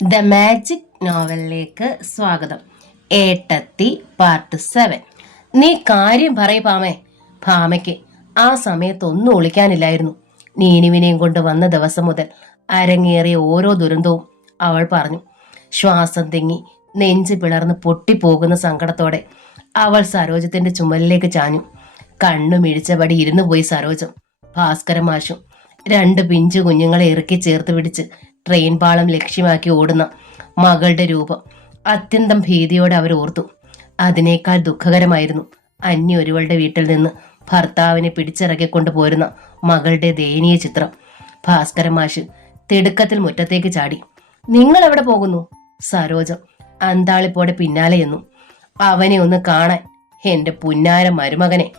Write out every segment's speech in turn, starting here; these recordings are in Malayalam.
ദ മാജിക് നോവലിലേക്ക് സ്വാഗതം. ഏട്ടത്തി പാർട്ട് 7. നീ കാര്യം പറയ് പാമേ. ഭാമയ്ക്ക് ആ സമയത്തൊന്നും ഒളിക്കാനില്ലായിരുന്നു. നീനുവിനെയും കൊണ്ട് വന്ന ദിവസം മുതൽ അരങ്ങേറിയ ഓരോ ദുരന്തവും അവൾ പറഞ്ഞു. ശ്വാസം തിങ്ങി നെഞ്ച് പിളർന്ന് പൊട്ടിപ്പോകുന്ന സങ്കടത്തോടെ അവൾ സരോജത്തിന്റെ ചുമലിലേക്ക് ചാഞ്ഞു. കണ്ണു മിഴിച്ചപടി ഇരുന്നു പോയി സരോജം. ഭാസ്കര മാഷും രണ്ട് പിഞ്ചു കുഞ്ഞുങ്ങളെ ഇറുക്കി ചേർത്ത് പിടിച്ച് ട്രെയിൻ പാളം ലക്ഷ്യമാക്കി ഓടുന്ന മകളുടെ രൂപം അത്യന്തം ഭീതിയോടെ അവർ ഓർത്തു. അതിനേക്കാൾ ദുഃഖകരമായിരുന്നു അന്യൊരുവളുടെ വീട്ടിൽ നിന്ന് ഭർത്താവിനെ പിടിച്ചിറക്കിക്കൊണ്ടു പോരുന്ന മകളുടെ ദയനീയ ചിത്രം. ഭാസ്കര മാഷ് തിടുക്കത്തിൽ മുറ്റത്തേക്ക് ചാടി. നിങ്ങൾ എവിടെ പോകുന്നു? സരോജം അന്താളിപ്പോടെ പിന്നാലെ എന്നു. അവനെ ഒന്ന് കാണാൻ, എന്റെ പുന്നാര മരുമകനെ.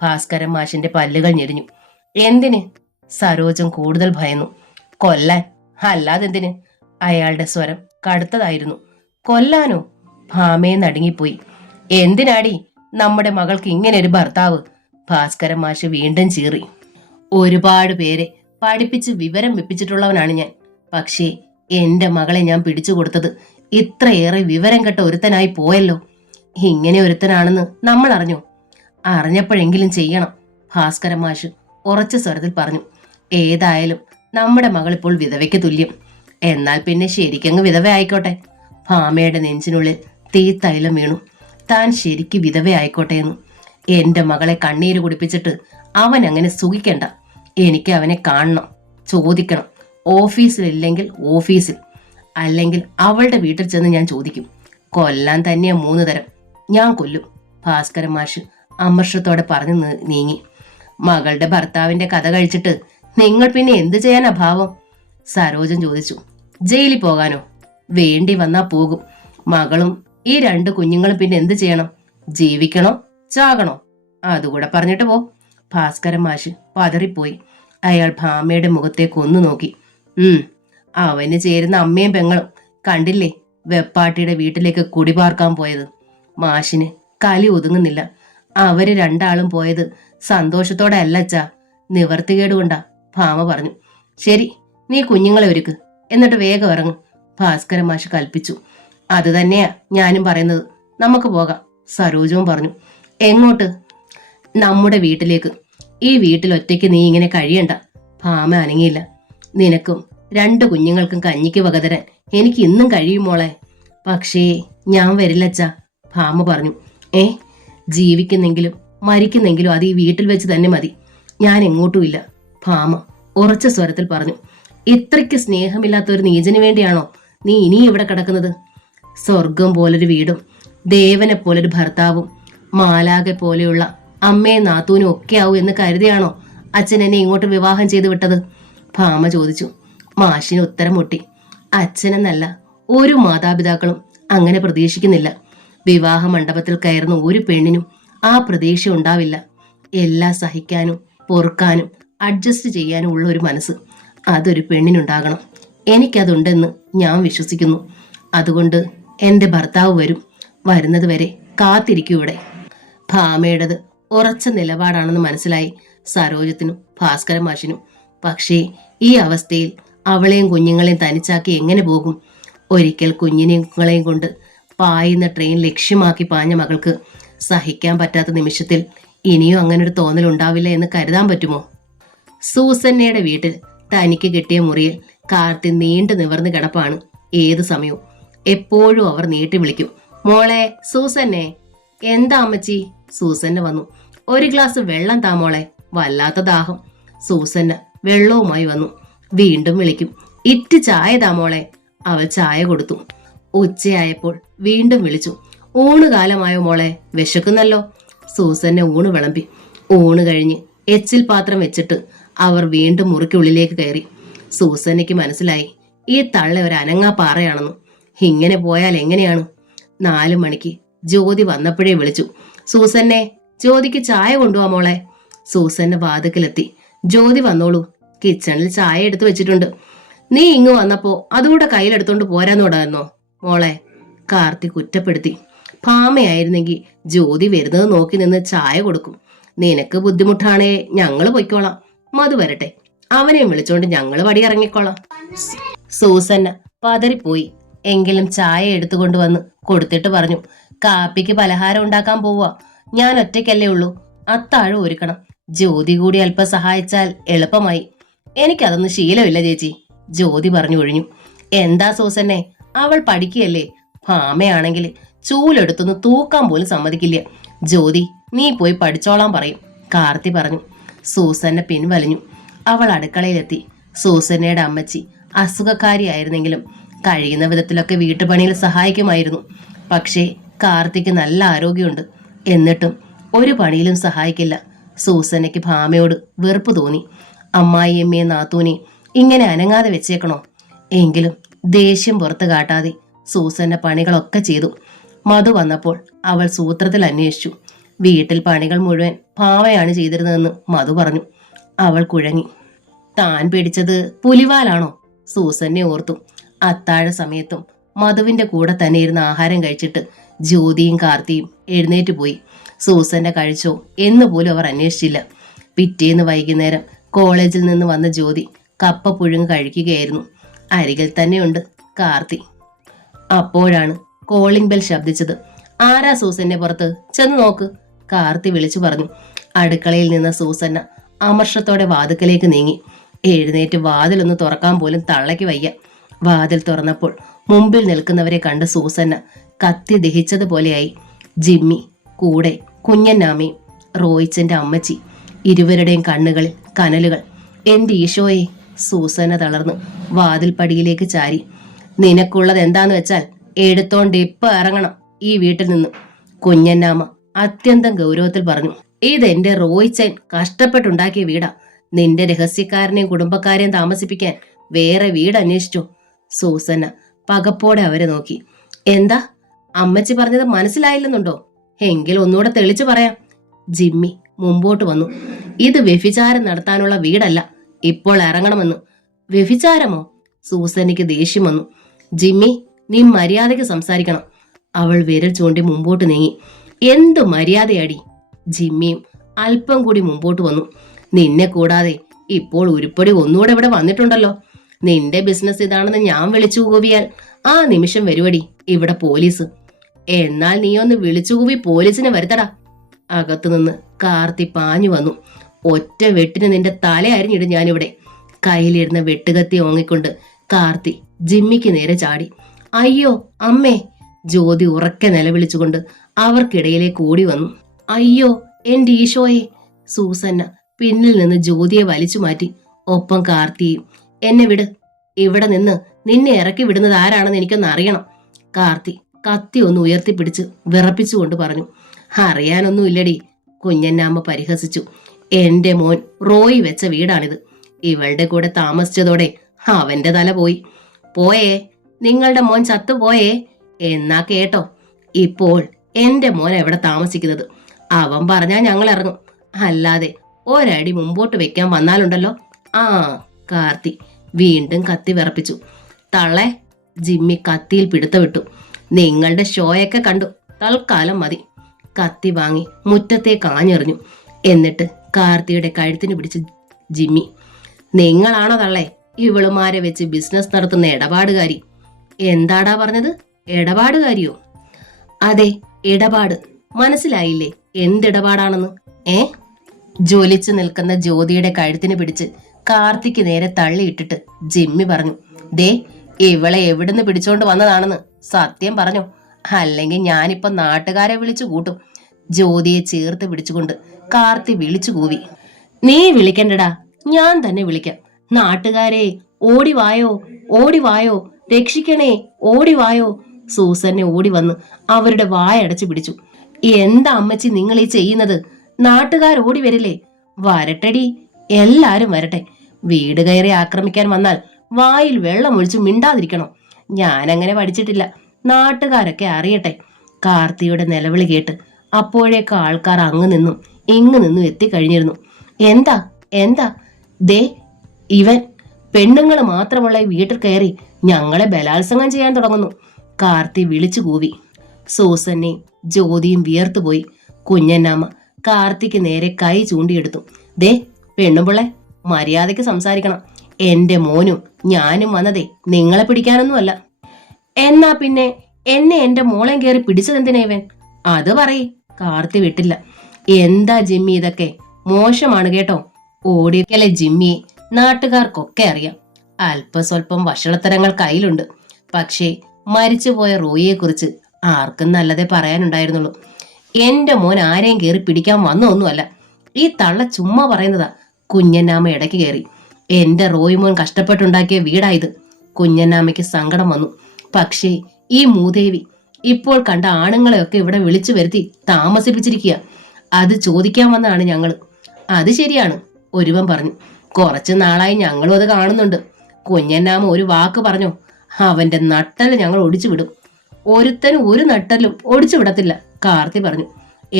ഭാസ്കരൻ മാഷിന്റെ പല്ലുകൾ ഞെരിഞ്ഞു. എന്തിന്? സരോജം കൂടുതൽ ഭയന്നു. കൊല്ലാൻ, അല്ലാതെന്തിന്? അയാളുടെ സ്വരം കടുത്തതായിരുന്നു. കൊല്ലാനോ? ഭാമയെ നടുങ്ങിപ്പോയി. എന്തിനാടി നമ്മുടെ മകൾക്ക് ഇങ്ങനെ ഒരു ഭർത്താവ്? ഭാസ്കരൻ മാഷ് വീണ്ടും ചീറി. ഒരുപാട് പേരെ പഠിപ്പിച്ച് വിവരം വെപ്പിച്ചിട്ടുള്ളവനാണ് ഞാൻ. പക്ഷേ എന്റെ മകളെ ഞാൻ പിടിച്ചു കൊടുത്തത് ഇത്രയേറെ വിവരം കെട്ട ഒരുത്തനായി പോയല്ലോ. ഇങ്ങനെ ഒരുത്തനാണെന്ന് നമ്മൾ അറിഞ്ഞോ? അറിഞ്ഞപ്പോഴെങ്കിലും ചെയ്യണം, ഭാസ്കരൻ മാഷ് ഉറച്ച സ്വരത്തിൽ പറഞ്ഞു. ഏതായാലും നമ്മുടെ മകൾ ഇപ്പോൾ വിധവയ്ക്ക് തുല്യം. എന്നാൽ പിന്നെ ശരിക്കങ്ങ് വിധവ ആയിക്കോട്ടെ. ഭാമയുടെ നെഞ്ചിനുള്ളിൽ തീത്തൈലം വീണു. താൻ ശരിക്ക് വിധവ ആയിക്കോട്ടെ എന്ന്. എന്റെ മകളെ കണ്ണീര് കുടിപ്പിച്ചിട്ട് അവൻ അങ്ങനെ സുഖിക്കണ്ട. എനിക്ക് അവനെ കാണണം, ചോദിക്കണം. ഓഫീസിലില്ലെങ്കിൽ ഓഫീസിൽ, അല്ലെങ്കിൽ അവളുടെ വീട്ടിൽ ചെന്ന് ഞാൻ ചോദിക്കും. കൊല്ലാൻ തന്നെയാ 3 തരം. ഞാൻ കൊല്ലും, ഭാസ്കരൻ മാഷ് അമർഷത്തോടെ പറഞ്ഞു നീങ്ങി. മകളുടെ ഭർത്താവിന്റെ കഥ കഴിച്ചിട്ട് നിങ്ങൾ പിന്നെ എന്ത് ചെയ്യാനാ ഭാവം? സരോജൻ ചോദിച്ചു. ജയിലിൽ പോകാനോ? വേണ്ടി വന്നാ പോകും. മകളും ഈ 2 കുഞ്ഞുങ്ങളും പിന്നെ എന്ത് ചെയ്യണം? ജീവിക്കണോ ചാകണോ? അതുകൂടെ പറഞ്ഞിട്ട് പോ. ഭാസ്കരൻ മാഷ് പതറിപ്പോയി. അയാൾ ഭാമയുടെ മുഖത്തേക്ക് ഒന്നു നോക്കി. അവന് ചേരുന്ന അമ്മയും പെങ്ങളും കണ്ടില്ലേ വെപ്പാട്ടിയുടെ വീട്ടിലേക്ക് കുടിപാർക്കാൻ പോയത്? മാഷിന് കലി ഒതുങ്ങുന്നില്ല. അവര് 2 ആളും പോയത് സന്തോഷത്തോടെ അല്ലച്ചാ, നിവർത്തികേടുകൊണ്ടാ. ഭാമ പറഞ്ഞു. ശരി, നീ കുഞ്ഞുങ്ങളെ ഒരുക്ക്, എന്നിട്ട് വേഗം ഇറങ്ങും, ഭാസ്കരൻ മാഷ് കൽപ്പിച്ചു. അത് തന്നെയാ ഞാനും പറയുന്നത്. നമുക്ക് പോകാം, സരോജവും പറഞ്ഞു. എങ്ങോട്ട്? നമ്മുടെ വീട്ടിലേക്ക്. ഈ വീട്ടിൽ ഒറ്റയ്ക്ക് നീ ഇങ്ങനെ കഴിയണ്ട. ഭാമ അനങ്ങിയില്ല. നിനക്കും 2 കുഞ്ഞുങ്ങൾക്കും കഞ്ഞിക്ക് വകതരാൻ എനിക്ക് ഇന്നും കഴിയും മോളെ. പക്ഷേ ഞാൻ വരില്ലച്ചാ, ഭാമ പറഞ്ഞു. ജീവിക്കുന്നെങ്കിലും മരിക്കുന്നെങ്കിലും അത് ഈ വീട്ടിൽ വെച്ച് തന്നെ മതി. ഞാൻ എങ്ങോട്ടുമില്ല, ഭാമ ഉറച്ച സ്വരത്തിൽ പറഞ്ഞു. ഇത്രയ്ക്ക് സ്നേഹമില്ലാത്ത ഒരു നീചന് വേണ്ടിയാണോ നീ ഇനി ഇവിടെ കിടക്കുന്നത്? സ്വർഗം പോലൊരു വീടും ദേവനെ പോലൊരു ഭർത്താവും മാലാകെ പോലെയുള്ള അമ്മയും നാത്തൂനും ഒക്കെ ആവും എന്ന് കരുതിയാണോ അച്ഛൻ എന്നെ ഇങ്ങോട്ട് വിവാഹം ചെയ്തു വിട്ടത്? ഭാമ ചോദിച്ചു. മാഷിന് ഉത്തരം മുട്ടി. അച്ഛനെന്നല്ല, ഒരു മാതാപിതാക്കളും അങ്ങനെ പ്രതീക്ഷിക്കുന്നില്ല. വിവാഹ മണ്ഡപത്തിൽ കയറുന്ന ഒരു പെണ്ണിനും ആ പ്രതീക്ഷ ഉണ്ടാവില്ല. എല്ലാം സഹിക്കാനും പൊറുക്കാനും അഡ്ജസ്റ്റ് ചെയ്യാനും ഉള്ള ഒരു മനസ്സ് അതൊരു പെണ്ണിനുണ്ടാകണം. എനിക്കതുണ്ടെന്ന് ഞാൻ വിശ്വസിക്കുന്നു. അതുകൊണ്ട് എൻ്റെ ഭർത്താവ് വരും. വരുന്നത് വരെ കാത്തിരിക്കൂ ഇവിടെ. ഭാമയുടേത് ഉറച്ച നിലപാടാണെന്ന് മനസ്സിലായി സരോജത്തിനും ഭാസ്കരൻ മാഷിനും. പക്ഷേ ഈ അവസ്ഥയിൽ അവളെയും കുഞ്ഞുങ്ങളെയും തനിച്ചാക്കി എങ്ങനെ പോകും? ഒരിക്കൽ കുഞ്ഞിനെയും കൊണ്ട് പായുന്ന ട്രെയിൻ ലക്ഷ്യമാക്കി പാഞ്ഞ മകൾക്ക് സഹിക്കാൻ പറ്റാത്ത നിമിഷത്തിൽ ഇനിയും അങ്ങനൊരു തോന്നലുണ്ടാവില്ല എന്ന് കരുതാൻ പറ്റുമോ? സൂസന്നയുടെ വീട്ടിൽ തനിക്ക് കിട്ടിയ മുറിയിൽ കാർത്തി നീണ്ടു നിവർന്ന് കിടപ്പാണ്. ഏതു സമയവും എപ്പോഴും അവർ നീട്ടി വിളിക്കും. മോളെ സൂസന്നെ. എന്താ അമ്മച്ചി? സൂസന്ന വന്നു. ഒരു ഗ്ലാസ് വെള്ളം താ മോളെ, വല്ലാത്ത ദാഹം. സൂസന്ന വെള്ളവുമായി വന്നു. വീണ്ടും വിളിക്കും. ഇറ്റ് ചായ താ മോളെ. അവൾ ചായ കൊടുത്തു. ഉച്ചയായപ്പോൾ വീണ്ടും വിളിച്ചു. ഊണുകാലമായോ മോളെ? വിശക്കുന്നല്ലോ. സൂസന്നെ ഊണ് വിളമ്പി. ഊണ് കഴിഞ്ഞ് എച്ചിൽ പാത്രം വെച്ചിട്ട് അവർ വീണ്ടും മുറിക്കുള്ളിലേക്ക് കയറി. സൂസന്നയ്ക്ക് മനസ്സിലായി ഈ തള്ള ഒരു അനങ്ങാ പാറയാണെന്ന്. ഇങ്ങനെ പോയാൽ എങ്ങനെയാണ്? 4 മണിക്ക് ജ്യോതി വന്നപ്പോഴേ വിളിച്ചു. സൂസന്നെ, ജ്യോതിക്ക് ചായ കൊണ്ടുപോവാ മോളെ. സൂസന്ന വാതിക്കലെത്തി. ജ്യോതി വന്നോളൂ, കിച്ചണിൽ ചായ എടുത്തു വെച്ചിട്ടുണ്ട്. നീ ഇങ്ങ് വന്നപ്പോ അതുകൂടെ കയ്യിലെടുത്തോണ്ട് പോരാന്നോടായിരുന്നോ മോളെ? കാർത്തി കുറ്റപ്പെടുത്തി. ഭാമയായിരുന്നെങ്കിൽ ജ്യോതി വരുന്നത് നോക്കി നിന്ന് ചായ കൊടുക്കും. നിനക്ക് ബുദ്ധിമുട്ടാണേ ഞങ്ങള് പൊയ്ക്കോളാം, മധു വരട്ടെ, അവനെയും വിളിച്ചോണ്ട് ഞങ്ങള് പടി ഇറങ്ങിക്കോളാം. സൂസന്ന പതറിപ്പോയി. എങ്കിലും ചായ എടുത്തുകൊണ്ട് വന്ന് കൊടുത്തിട്ട് പറഞ്ഞു, കാപ്പിക്ക് പലഹാരം ഉണ്ടാക്കാൻ പോവുക. ഞാൻ ഒറ്റയ്ക്കല്ലേ ഉള്ളൂ, അത്താഴം ഒരുക്കണം. ജ്യോതി കൂടി അല്പം സഹായിച്ചാൽ എളുപ്പമായി. എനിക്കതൊന്നും ശീലമില്ല ചേച്ചി, ജ്യോതി പറഞ്ഞു ഒഴിഞ്ഞു. എന്താ സൂസന്നെ, അവൾ പഠിക്കുകയല്ലേ. ഭാമയാണെങ്കിൽ ചൂലെടുത്തൊന്ന് തൂക്കാൻ പോലും സമ്മതിക്കില്ല. ജ്യോതി നീ പോയി പഠിച്ചോളാൻ പറയും, കാർത്തി പറഞ്ഞു. സൂസന്നെ പിൻവലിഞ്ഞു. അവൾ അടുക്കളയിലെത്തി. സൂസന്നയുടെ അമ്മച്ചി അസുഖക്കാരിയായിരുന്നെങ്കിലും കഴിയുന്ന വിധത്തിലൊക്കെ വീട്ടുപണിയിൽ സഹായിക്കുമായിരുന്നു. പക്ഷേ കാർത്തിക്ക് നല്ല ആരോഗ്യമുണ്ട്. എന്നിട്ടും ഒരു പണിയിലും സഹായിക്കില്ല. സൂസന്നയ്ക്ക് ഭാമയോട് വെറുപ്പ് തോന്നി. അമ്മായിയമ്മയെ നാത്തൂനെ ഇങ്ങനെ അനങ്ങാതെ വെച്ചേക്കണോ? എങ്കിലും ദേഷ്യം പുറത്ത് കാട്ടാതെ സൂസന്ന പണികളൊക്കെ ചെയ്തു. മധു വന്നപ്പോൾ അവൾ സൂത്രത്തിൽ അന്വേഷിച്ചു. വീട്ടിൽ പണികൾ മുഴുവൻ ഭാമയാണ് ചെയ്തിരുന്നതെന്ന് മധു പറഞ്ഞു. അവൾ കുഴങ്ങി. താൻ പിടിച്ചത് പുലിവാലാണോ? സൂസന്നെ ഓർത്തു. അത്താഴ സമയത്തും മധുവിന്റെ കൂടെ തന്നെ ഇരുന്ന് ആഹാരം കഴിച്ചിട്ട് ജ്യോതിയും കാർത്തിയും എഴുന്നേറ്റ് പോയി. സൂസന്റെ കഴിച്ചോ എന്നുപോലും അവർ അന്വേഷിച്ചില്ല. പിറ്റേന്ന് വൈകുന്നേരം കോളേജിൽ നിന്ന് വന്ന ജ്യോതി കപ്പ പുഴുങ്ങ് കഴിക്കുകയായിരുന്നു. അരികിൽ തന്നെയുണ്ട് കാർത്തി. അപ്പോഴാണ് കോളിംഗ് ബെൽ ശബ്ദിച്ചത്. ആരാ സൂസന്നെ പുറത്ത്? ചെന്ന് നോക്ക്, കാർത്തി വിളിച്ചു പറഞ്ഞു. അടുക്കളയിൽ നിന്ന് സൂസന്ന അമർഷത്തോടെ വാതിക്കലേക്ക് നീങ്ങി. എഴുന്നേറ്റ് വാതിലൊന്ന് തുറക്കാൻ പോലും തള്ളയ്ക്ക് വയ്യ. വാതിൽ തുറന്നപ്പോൾ മുമ്പിൽ നിൽക്കുന്നവരെ കണ്ട് സൂസന്ന കത്തി ദഹിച്ചതുപോലെയായി. ജിമ്മി, കൂടെ കുഞ്ഞന്നാമയും റോയിച്ചന്റെ അമ്മച്ചി. ഇരുവരുടെയും കണ്ണുകളിൽ കനലുകൾ. എന്റെ ഈശോയെ! സൂസന്ന തളർന്ന് വാതിൽ പടിയിലേക്ക് ചാരി. നിനക്കുള്ളത് എന്താന്ന് വെച്ചാൽ എടുത്തോണ്ട് ഇപ്പൊ ഇറങ്ങണം ഈ വീട്ടിൽ നിന്ന്, കുഞ്ഞന്നാമ്മ അത്യന്തം ഗൗരവത്തിൽ പറഞ്ഞു. ഇതെന്റെ റോയിച്ചൻ കഷ്ടപ്പെട്ടുണ്ടാക്കിയ വീടാ. നിന്റെ രഹസ്യക്കാരനെയും കുടുംബക്കാരെയും താമസിപ്പിക്കാൻ വേറെ വീട് അന്വേഷിച്ചോ? സൂസന്ന പകപ്പോടെ അവരെ നോക്കി. എന്താ അമ്മച്ചി പറഞ്ഞത് മനസ്സിലായില്ലെന്നുണ്ടോ? എങ്കിൽ ഒന്നുകൂടെ തെളിച്ചു പറയാം. ജിമ്മി മുമ്പോട്ട് വന്നു. ഇത് വ്യഭിചാരം നടത്താനുള്ള വീടല്ല, ഇപ്പോൾ ഇറങ്ങണമെന്ന്. വ്യഭിചാരമോ? സൂസന്നയ്ക്ക് ദേഷ്യം വന്നു. ജിമ്മി, നീ മര്യാദയ്ക്ക് സംസാരിക്കണം. അവൾ വിരൽ ചൂണ്ടി മുമ്പോട്ട് നീങ്ങി. എന്തു മര്യാദയാടി? ജിമ്മിയും അല്പം കൂടി മുമ്പോട്ട് വന്നു. നിന്നെ കൂടാതെ ഇപ്പോൾ ഉരുപ്പടി ഒന്നുകൂടെ ഇവിടെ വന്നിട്ടുണ്ടല്ലോ. നിന്റെ ബിസിനസ് ഇതാണെന്ന് ഞാൻ വിളിച്ചു കൂവിയാൽ ആ നിമിഷം വരുവടി ഇവിടെ പോലീസ്. എന്നാൽ നീ ഒന്ന് വിളിച്ചുകൂവി പോലീസിനെ വരുത്തടാ. അകത്തുനിന്ന് കാർത്തി പാഞ്ഞു വന്നു. ഒറ്റ വെട്ടിന് നിന്റെ തല അരിഞ്ഞിടും ഞാനിവിടെ. കയ്യിലിരുന്ന വെട്ടുകത്തി ഓങ്ങിക്കൊണ്ട് കാർത്തി ജിമ്മിക്ക് നേരെ ചാടി. അയ്യോ അമ്മേ! ജ്യോതി ഉറക്കെ നിലവിളിച്ചുകൊണ്ട് അവർക്കിടയിലേക്ക് ഓടി വന്നു. അയ്യോ എന്റെ ഈശോയെ! സൂസന്ന പിന്നിൽ നിന്ന് ജ്യോതിയെ വലിച്ചു മാറ്റി. ഒപ്പം കാർത്തിയും. എന്നെ വിട്, ഇവിടെ നിന്ന് നിന്നെ ഇറക്കി വിടുന്നത് ആരാണെന്ന് എനിക്കൊന്ന് അറിയണം. കാർത്തി കത്തി ഒന്ന് ഉയർത്തിപ്പിടിച്ച് വിറപ്പിച്ചുകൊണ്ട് പറഞ്ഞു. അറിയാനൊന്നുമില്ലടി, കുഞ്ഞന്നാമ്മ പരിഹസിച്ചു. എന്റെ മോൻ റോയി വെച്ച വീടാണിത്. ഇവളുടെ കൂടെ താമസിച്ചതോടെ അവന്റെ തല പോയി. പോയേ, നിങ്ങളുടെ മോൻ ചത്തുപോയേ? എന്നാ കേട്ടോ, ഇപ്പോൾ എന്റെ മോൻ എവിടെ താമസിക്കുന്നത്? അവൻ പറഞ്ഞാൽ ഞങ്ങൾ ഇറങ്ങും. അല്ലാതെ ഒരടി മുമ്പോട്ട് വെക്കാൻ വന്നാലുണ്ടല്ലോ. ആ കാർത്തി വീണ്ടും കത്തി വിറപ്പിച്ചു. തള്ളേ! ജിമ്മി കത്തിയിൽ പിടുത്തമിട്ടു. നിങ്ങളുടെ ഷോയൊക്കെ കണ്ടു, തൽക്കാലം മതി. കത്തി വാങ്ങി മുറ്റത്തേക്ക് ആഞ്ഞെറിഞ്ഞു. എന്നിട്ട് കാർത്തിയുടെ കഴുത്തിന് പിടിച്ച് ജിമ്മി. നിങ്ങളാണോ തള്ളേ ഇവളുമാരെ വെച്ച് ബിസിനസ് നടത്തുന്ന ഇടപാടുകാരി? എന്താടാ പറഞ്ഞത്? ഇടപാടുകാരിയോ? അതെ, ഇടപാട്. മനസ്സിലായില്ലേ എന്തിടപാടാണെന്ന്? ജ്വലിച്ചു നിൽക്കുന്ന ജ്യോതിയുടെ കഴുത്തിന് പിടിച്ച് കാർത്തിക്ക് നേരെ തള്ളിയിട്ടിട്ട് ജിമ്മി പറഞ്ഞു. ദേ, ഇവളെ എവിടുന്ന് പിടിച്ചോണ്ട് വന്നതാണെന്ന് സത്യം പറഞ്ഞു, അല്ലെങ്കിൽ ഞാനിപ്പോ നാട്ടുകാരെ വിളിച്ചു കൂട്ടും. ജ്യോതിയെ ചേർത്ത് പിടിച്ചുകൊണ്ട് കാർത്തി വിളിച്ചു കൂവി. നീ വിളിക്കണ്ടടാ, ഞാൻ തന്നെ വിളിക്കാം. നാട്ടുകാരെ ഓടിവായോ, ഓടിവായോ, രക്ഷിക്കണേ, ഓടിവായോ. സൂസന്നെ ഓടി വന്ന് അവരുടെ വായടച്ചു പിടിച്ചു. എന്താ അമ്മച്ചി നിങ്ങൾ ഈ ചെയ്യുന്നത്? നാട്ടുകാർ ഓടി വരില്ലേ? വരട്ടെടി, എല്ലാരും വരട്ടെ. വീട് കയറി ആക്രമിക്കാൻ വന്നാൽ വായിൽ വെള്ളം ഒഴിച്ച് മിണ്ടാതിരിക്കണം. ഞാനങ്ങനെ പഠിച്ചിട്ടില്ല, നാട്ടുകാരൊക്കെ അറിയട്ടെ. കാർത്തിയുടെ നിലവിളി കേട്ട് അപ്പോഴേക്ക് ആൾക്കാർ അങ്ങ് നിന്നും ഇങ്ങു നിന്നും എത്തിക്കഴിഞ്ഞിരുന്നു. എന്താ എന്താ? ദേ, ഇവൻ പെണ്ണുങ്ങൾ മാത്രമുള്ള ഈ വീട്ടിൽ കയറി ഞങ്ങളെ ബലാത്സംഗം ചെയ്യാൻ തുടങ്ങുന്നു, കാർത്തി വിളിച്ചു കൂവി. സൂസന്നെയും ജ്യോതിയും വിയർത്തുപോയി. കുഞ്ഞന്നാമ്മ കാർത്തിക്ക് നേരെ കൈ ചൂണ്ടിയെടുത്തു. ദേ പെണ്ണുപിള്ളെ, മര്യാദയ്ക്ക് സംസാരിക്കണം. എന്റെ മോനും ഞാനും വന്നതേ നിങ്ങളെ പിടിക്കാനൊന്നുമല്ല. എന്നാ പിന്നെ എന്നെ എന്റെ മോളെ കയറി പിടിച്ചതെന്തിനാ ഇവൻ? അത് പറയ്. കാർത്തി വിട്ടില്ല. എന്താ ജിമ്മി ഇതൊക്കെ? മോശമാണ് കേട്ടോ. ഓടിക്കലെ ജിമ്മിയെ നാട്ടുകാർക്കൊക്കെ അറിയാം. അല്പസ്വല്പം വഷളത്തരങ്ങൾ കയ്യിലുണ്ട്. പക്ഷേ മരിച്ചുപോയ റോയിയെ കുറിച്ച് ആർക്കും നല്ലതേ പറയാനുണ്ടായിരുന്നുള്ളൂ. എന്റെ മോൻ ആരെയും കയറി പിടിക്കാൻ വന്നൊന്നുമല്ല. ഈ തള്ള ചുമ്മാ പറയുന്നതാ. കുഞ്ഞന്നാമ്മ ഇടയ്ക്ക് കയറി. എന്റെ റോയ് മോൻ കഷ്ടപ്പെട്ടുണ്ടാക്കിയ വീടായത്. കുഞ്ഞന്നാമ്മയ്ക്ക് സങ്കടം വന്നു. പക്ഷേ ഈ മൂദേവി ഇപ്പോൾ കണ്ട ആണുങ്ങളെയൊക്കെ ഇവിടെ വിളിച്ചു വരുത്തി താമസിപ്പിച്ചിരിക്കുക. അത് ചോദിക്കാൻ വന്നതാണ് ഞങ്ങള്. അത് ശരിയാണ്, ഒരുവൻ പറഞ്ഞു. കുറച്ചു നാളായി ഞങ്ങളും അത് കാണുന്നുണ്ട്. കുഞ്ഞന്നാമ്മ ഒരു വാക്ക് പറഞ്ഞോ, അവന്റെ നട്ടല് ഞങ്ങൾ ഒടിച്ചു വിടും. ഒരുത്തനും ഒരു നട്ടലും ഒടിച്ചു വിടത്തില്ല, കാർത്തി പറഞ്ഞു.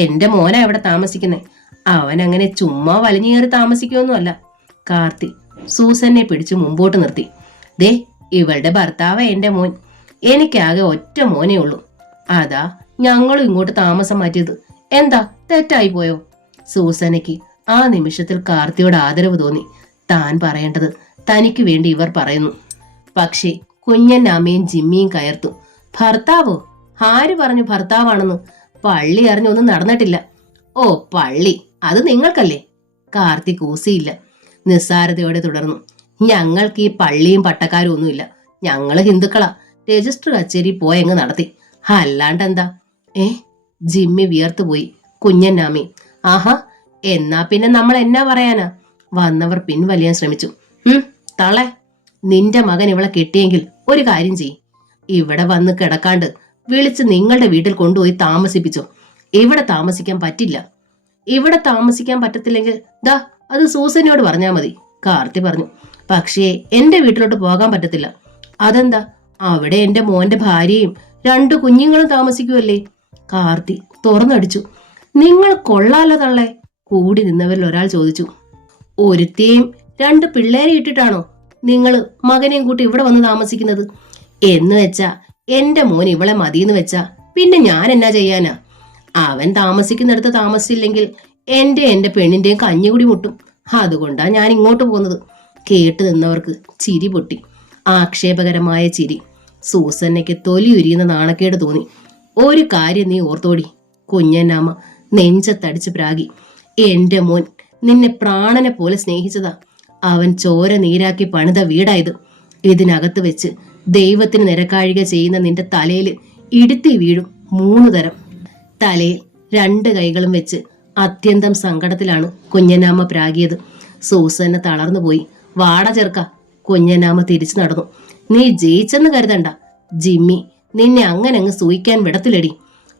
എന്റെ മോനാ ഇവിടെ താമസിക്കുന്നേ. അവൻ അങ്ങനെ ചുമ്മാ വലിഞ്ഞു കയറി താമസിക്കുമൊന്നുമല്ല. കാർത്തി സൂസന്നെ പിടിച്ചു മുമ്പോട്ട് നിർത്തി. ദേ, ഇവളുടെ ഭർത്താവ് എന്റെ മോൻ. എനിക്കാകെ ഒറ്റ മോനേ ഉള്ളൂ. അതാ ഞങ്ങളും ഇങ്ങോട്ട് താമസം മാറ്റിയത്. എന്താ തെറ്റായി പോയോ? സൂസനയ്ക്ക് ആ നിമിഷത്തിൽ കാർത്തിയോട് ആദരവ് തോന്നി. താൻ പറയേണ്ടത് തനിക്ക് വേണ്ടി ഇവർ പറയുന്നു. പക്ഷേ കുഞ്ഞന്നാമ്മയും ജിമ്മിയും കയർത്തു. ഭർത്താവോ? ആര് പറഞ്ഞു ഭർത്താവാണെന്ന്? പള്ളി അറിഞ്ഞൊന്നും നടന്നിട്ടില്ല. ഓ, പള്ളി അത് നിങ്ങൾക്കല്ലേ? കാർത്തി കൂസിയില്ല. നിസ്സാരതയോടെ തുടർന്നു. ഞങ്ങൾക്ക് ഈ പള്ളിയും പട്ടക്കാരും ഒന്നുമില്ല. ഞങ്ങള് ഹിന്ദുക്കളാ. രജിസ്റ്റർ കച്ചേരി പോയങ്ങ് നടത്തി. അല്ലാണ്ടെന്താ? ജിമ്മി വിയർത്തുപോയി. കുഞ്ഞന്നാമ്മി, ആഹാ, എന്നാ പിന്നെ നമ്മൾ എന്നാ പറയാനാ? വന്നവർ പിൻവലിയാൻ ശ്രമിച്ചു. തളെ, നിന്റെ മകൻ ഇവളെ കെട്ടിയെങ്കിൽ ഒരു കാര്യം ചെയ്യ്. ഇവിടെ വന്ന് കിടക്കാണ്ട് വിളിച്ച് നിങ്ങളുടെ വീട്ടിൽ കൊണ്ടുപോയി താമസിപ്പിച്ചോ. ഇവിടെ താമസിക്കാൻ പറ്റില്ല. ഇവിടെ താമസിക്കാൻ പറ്റത്തില്ലെങ്കിൽ ദാ അത് സൂസനയോട് പറഞ്ഞാ മതി, കാർത്തി പറഞ്ഞു. പക്ഷേ എന്റെ വീട്ടിലോട്ട് പോകാൻ പറ്റത്തില്ല. അതെന്താ? അവിടെ എന്റെ മോന്റെ ഭാര്യയും 2 കുഞ്ഞുങ്ങളും താമസിക്കുമല്ലേ? കാർത്തി തുറന്നടിച്ചു. നിങ്ങൾ കൊള്ളാലോ തള്ളേ, കൂടി നിന്നവരിൽ ഒരാൾ ചോദിച്ചു. ഒരുത്തേയും 2 പിള്ളേരെ ഇട്ടിട്ടാണോ നിങ്ങള് മകനെയും കൂട്ടി ഇവിടെ വന്ന് താമസിക്കുന്നത്? എന്ന് വെച്ചാ എന്റെ മോൻ ഇവളെ മതിയെന്ന് വെച്ചാ പിന്നെ ഞാൻ എന്നാ ചെയ്യാനാ? അവൻ താമസിക്കുന്നിടത്ത് താമസിച്ചില്ലെങ്കിൽ എന്റെ പെണ്ണിന്റെയും കഞ്ഞുകൂടി മുട്ടും. അതുകൊണ്ടാ ഞാൻ ഇങ്ങോട്ട് പോകുന്നത്. കേട്ടു നിന്നവർക്ക് ചിരി പൊട്ടി. ആക്ഷേപകരമായ ചിരി. സൂസന്നയ്ക്ക് തൊലി ഉരിയുന്ന നാണക്കേട് തോന്നി. ഒരു കാര്യം നീ ഓർത്തോടി, കുഞ്ഞന്നാമ്മ നെഞ്ചത്തടിച്ച് പ്രാഗി. എന്റെ മോൻ നിന്നെ പ്രാണനെ പോലെ സ്നേഹിച്ചതാ. അവൻ ചോര നീരാക്കി പണിത വീടായത്. ഇതിനകത്ത് വെച്ച് ദൈവത്തിന് നിരക്കാഴിക ചെയ്യുന്ന നിന്റെ തലയിൽ ഇടുത്തി വീഴും 3 തരം. തലയിൽ 2 കൈകളും വെച്ച് അത്യന്തം സങ്കടത്തിലാണ് കുഞ്ഞനാമ്മ പ്രാഗിയത്. സൂസന്നെ തളർന്നുപോയി. വാട ചെറുക്ക. കുഞ്ഞനാമ്മ തിരിച്ചു നടന്നു. നീ ജയിച്ചെന്ന് കരുതണ്ട. ജിമ്മി നിന്നെ അങ്ങനെ അങ്ങ് സൂയിക്കാൻ വിടത്തില്ലടി.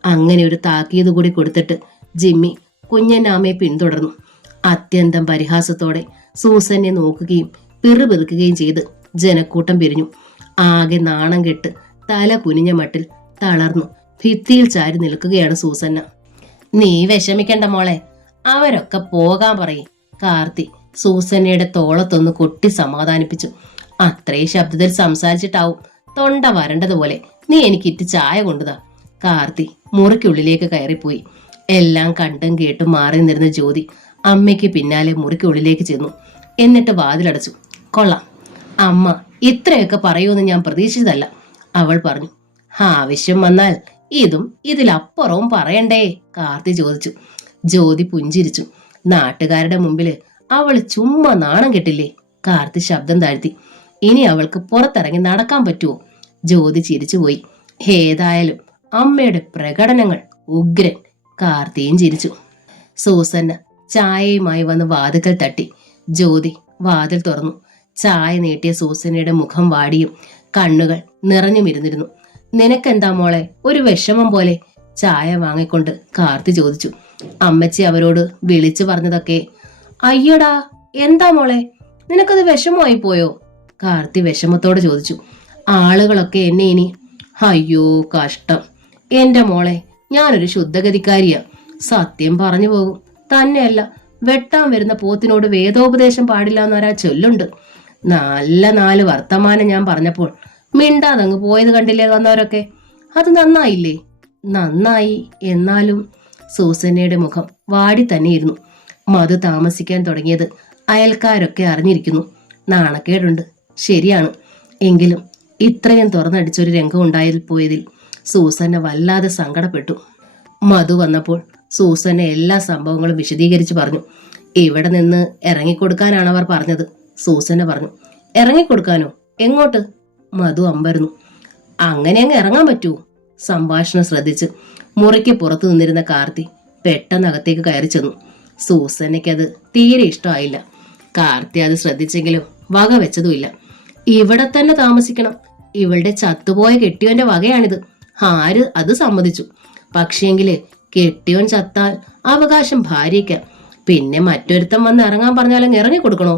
അങ്ങനെ ഒരു താക്കീത് കൂടി കൊടുത്തിട്ട് ജിമ്മി കുഞ്ഞനാമ്മയെ പിന്തുടർന്നു. അത്യന്തം പരിഹാസത്തോടെ സൂസന്നെ നോക്കുകയും പിറുപിറുക്കുകയും ചെയ്ത് ജനക്കൂട്ടം പിരിഞ്ഞു. ആകെ നാണം കെട്ട് തല കുനിഞ്ഞ മട്ടിൽ തളർന്നു ഭിത്തിയിൽ ചാരി നിൽക്കുകയാണ് സൂസന്ന. നീ വിഷമിക്കണ്ട മോളെ, അവരൊക്കെ പോകാൻ പറയും, കാർത്തി സൂസന്നയുടെ തോളത്തൊന്ന് കൊട്ടി സമാധാനിപ്പിച്ചു. അത്രേ ശബ്ദത്തിൽ സംസാരിച്ചിട്ടാവും തൊണ്ട വരണ്ടതുപോലെ. നീ എനിക്കിറ്റ് ചായ കൊണ്ടുതാ. കാർത്തി മുറിക്കുള്ളിലേക്ക് കയറിപ്പോയി. എല്ലാം കണ്ടും കേട്ടും മാറി നിന്നിരുന്ന ജ്യോതി അമ്മയ്ക്ക് പിന്നാലെ മുറിക്കുള്ളിലേക്ക് ചെന്നു. എന്നിട്ട് വാതിലടച്ചു. കൊള്ളാം, അമ്മ ഇത്രയൊക്കെ പറയുമെന്ന് ഞാൻ പ്രതീക്ഷിച്ചതല്ല, അവൾ പറഞ്ഞു. ആവശ്യം വന്നാൽ ഇതും ഇതിലപ്പുറവും പറയണ്ടേ? കാർത്തി ചോദിച്ചു. ജ്യോതി പുഞ്ചിരിച്ചു. നാട്ടുകാരുടെ മുമ്പില് അവൾ ചുമ്മാ നാണം കെട്ടില്ലേ? കാർത്തി ശബ്ദം താഴ്ത്തി. ഇനി അവൾക്ക് പുറത്തിറങ്ങി നടക്കാൻ പറ്റുമോ? ജ്യോതി ചിരിച്ചുപോയി. ഏതായാലും അമ്മയുടെ പ്രകടനങ്ങൾ ഉഗ്രൻ. കാർത്തിയും ചിരിച്ചു. സൂസന്ന ചായയുമായി വന്ന് വാതിൽക്കൽ തട്ടി. ജ്യോതി വാതിൽ തുറന്നു. ചായ നീട്ടിയ സൂസന്നയുടെ മുഖം വാടിയും കണ്ണുകൾ നിറഞ്ഞുമിരുന്നിരുന്നു. നിനക്കെന്താ മോളെ ഒരു വിഷമം പോലെ? ചായ വാങ്ങിക്കൊണ്ട് കാർത്തി ചോദിച്ചു. അമ്മച്ചി അവരോട് വിളിച്ചു പറഞ്ഞതൊക്കെ. അയ്യടാ, എന്താ മോളെ, നിനക്കത് വിഷമമായി പോയോ? കാർത്തി വിഷമത്തോടെ ചോദിച്ചു. ആളുകളൊക്കെ എന്നെ ഇനി. അയ്യോ കഷ്ടം. എന്റെ മോളെ, ഞാനൊരു ശുദ്ധഗതിക്കാരിയാ. സത്യം പറഞ്ഞു പോകും. തന്നെയല്ല, വെട്ടാൻ വരുന്ന പോത്തിനോട് വേദോപദേശം പാടില്ല എന്നൊരാ ചൊല്ലുണ്ട്. നല്ല 4 വർത്തമാനം ഞാൻ പറഞ്ഞപ്പോൾ മിണ്ടാതങ്ങ് പോയത് കണ്ടില്ലേ വന്നവരൊക്കെ? അത് നന്നായില്ലേ? നന്നായി. എന്നാലും സൂസന്നയുടെ മുഖം വാടി തന്നെയിരുന്നു. മധു താമസിക്കാൻ തുടങ്ങിയത് അയൽക്കാരൊക്കെ അറിഞ്ഞിരിക്കുന്നു. നാണക്കേടുണ്ട്, ശരിയാണ്. എങ്കിലും ഇത്രയും തുറന്നടിച്ചൊരു രംഗം ഉണ്ടായി പോയതിൽ സൂസന്ന വല്ലാതെ സങ്കടപ്പെട്ടു. മധു വന്നപ്പോൾ സൂസന്ന എല്ലാ സംഭവങ്ങളും വിശദീകരിച്ച് പറഞ്ഞു. ഇവിടെ നിന്ന് ഇറങ്ങിക്കൊടുക്കാനാണ് അവർ പറഞ്ഞത്. സൂസന്ന പറഞ്ഞു. ഇറങ്ങിക്കൊടുക്കാനോ? എങ്ങോട്ട്? മധു അമ്പരന്നു. അങ്ങനെ അങ്ങ് ഇറങ്ങാൻ പറ്റുമോ? സംഭാഷണം ശ്രദ്ധിച്ച് മുറിക്ക് പുറത്തു നിന്നിരുന്ന കാർത്തി പെട്ടെന്നകത്തേക്ക് കയറി ചെന്നു. സൂസന്നയ്ക്കത് തീരെ ഇഷ്ടമായില്ല. കാർത്തി അത് ശ്രദ്ധിച്ചെങ്കിലും വക വെച്ചതുമില്ല. ഇവിടെ തന്നെ താമസിക്കണം, ഇവളുടെ ചത്തുപോയ കെട്ടിയോന്റെ വകയാണിത്, ആര് അത് സമ്മതിച്ചു. പക്ഷേങ്കില് കെട്ടിയോൻ ചത്താൽ അവകാശം ഭാര്യയ്ക്കാം, പിന്നെ മറ്റൊരുത്തം വന്ന് ഇറങ്ങാൻ പറഞ്ഞാലും ഇറങ്ങി കൊടുക്കണോ?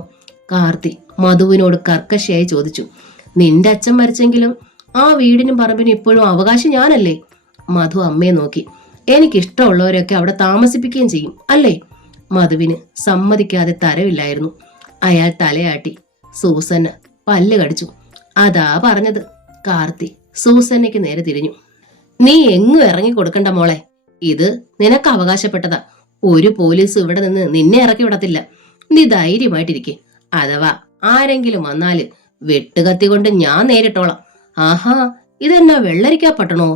കാർത്തി മധുവിനോട് കർക്കശയായി ചോദിച്ചു. നിന്റെ അച്ഛൻ മരിച്ചെങ്കിലും ആ വീടിനും പറമ്പിനും ഇപ്പോഴും അവകാശം ഞാനല്ലേ? മധു അമ്മയെ നോക്കി. എനിക്കിഷ്ടമുള്ളവരെയൊക്കെ അവിടെ താമസിപ്പിക്കുകയും ചെയ്യും അല്ലേ? മധുവിന് സമ്മതിക്കാതെ തരവില്ലായിരുന്നു. അയാൾ തലയാട്ടി. സൂസന്ന പല്ല് കടിച്ചു. അതാ പറഞ്ഞത്. കാർത്തി സൂസന്നയ്ക്ക് നേരെ തിരിഞ്ഞു. നീ എങ്ങും ഇറങ്ങി കൊടുക്കണ്ട മോളെ, ഇത് നിനക്ക് അവകാശപ്പെട്ടതാ. ഒരു പോലീസ് ഇവിടെ നിന്ന് നിന്നെ ഇറക്കി വിടത്തില്ല. നീ ധൈര്യമായിട്ടിരിക്കെ. അഥവാ ആരെങ്കിലും വന്നാല് വെട്ടുകത്തി കൊണ്ട് ഞാൻ നേരിട്ടോളാം. ആഹാ, ഇതെന്നാ വെള്ളരിക്കാ പട്ടണോ?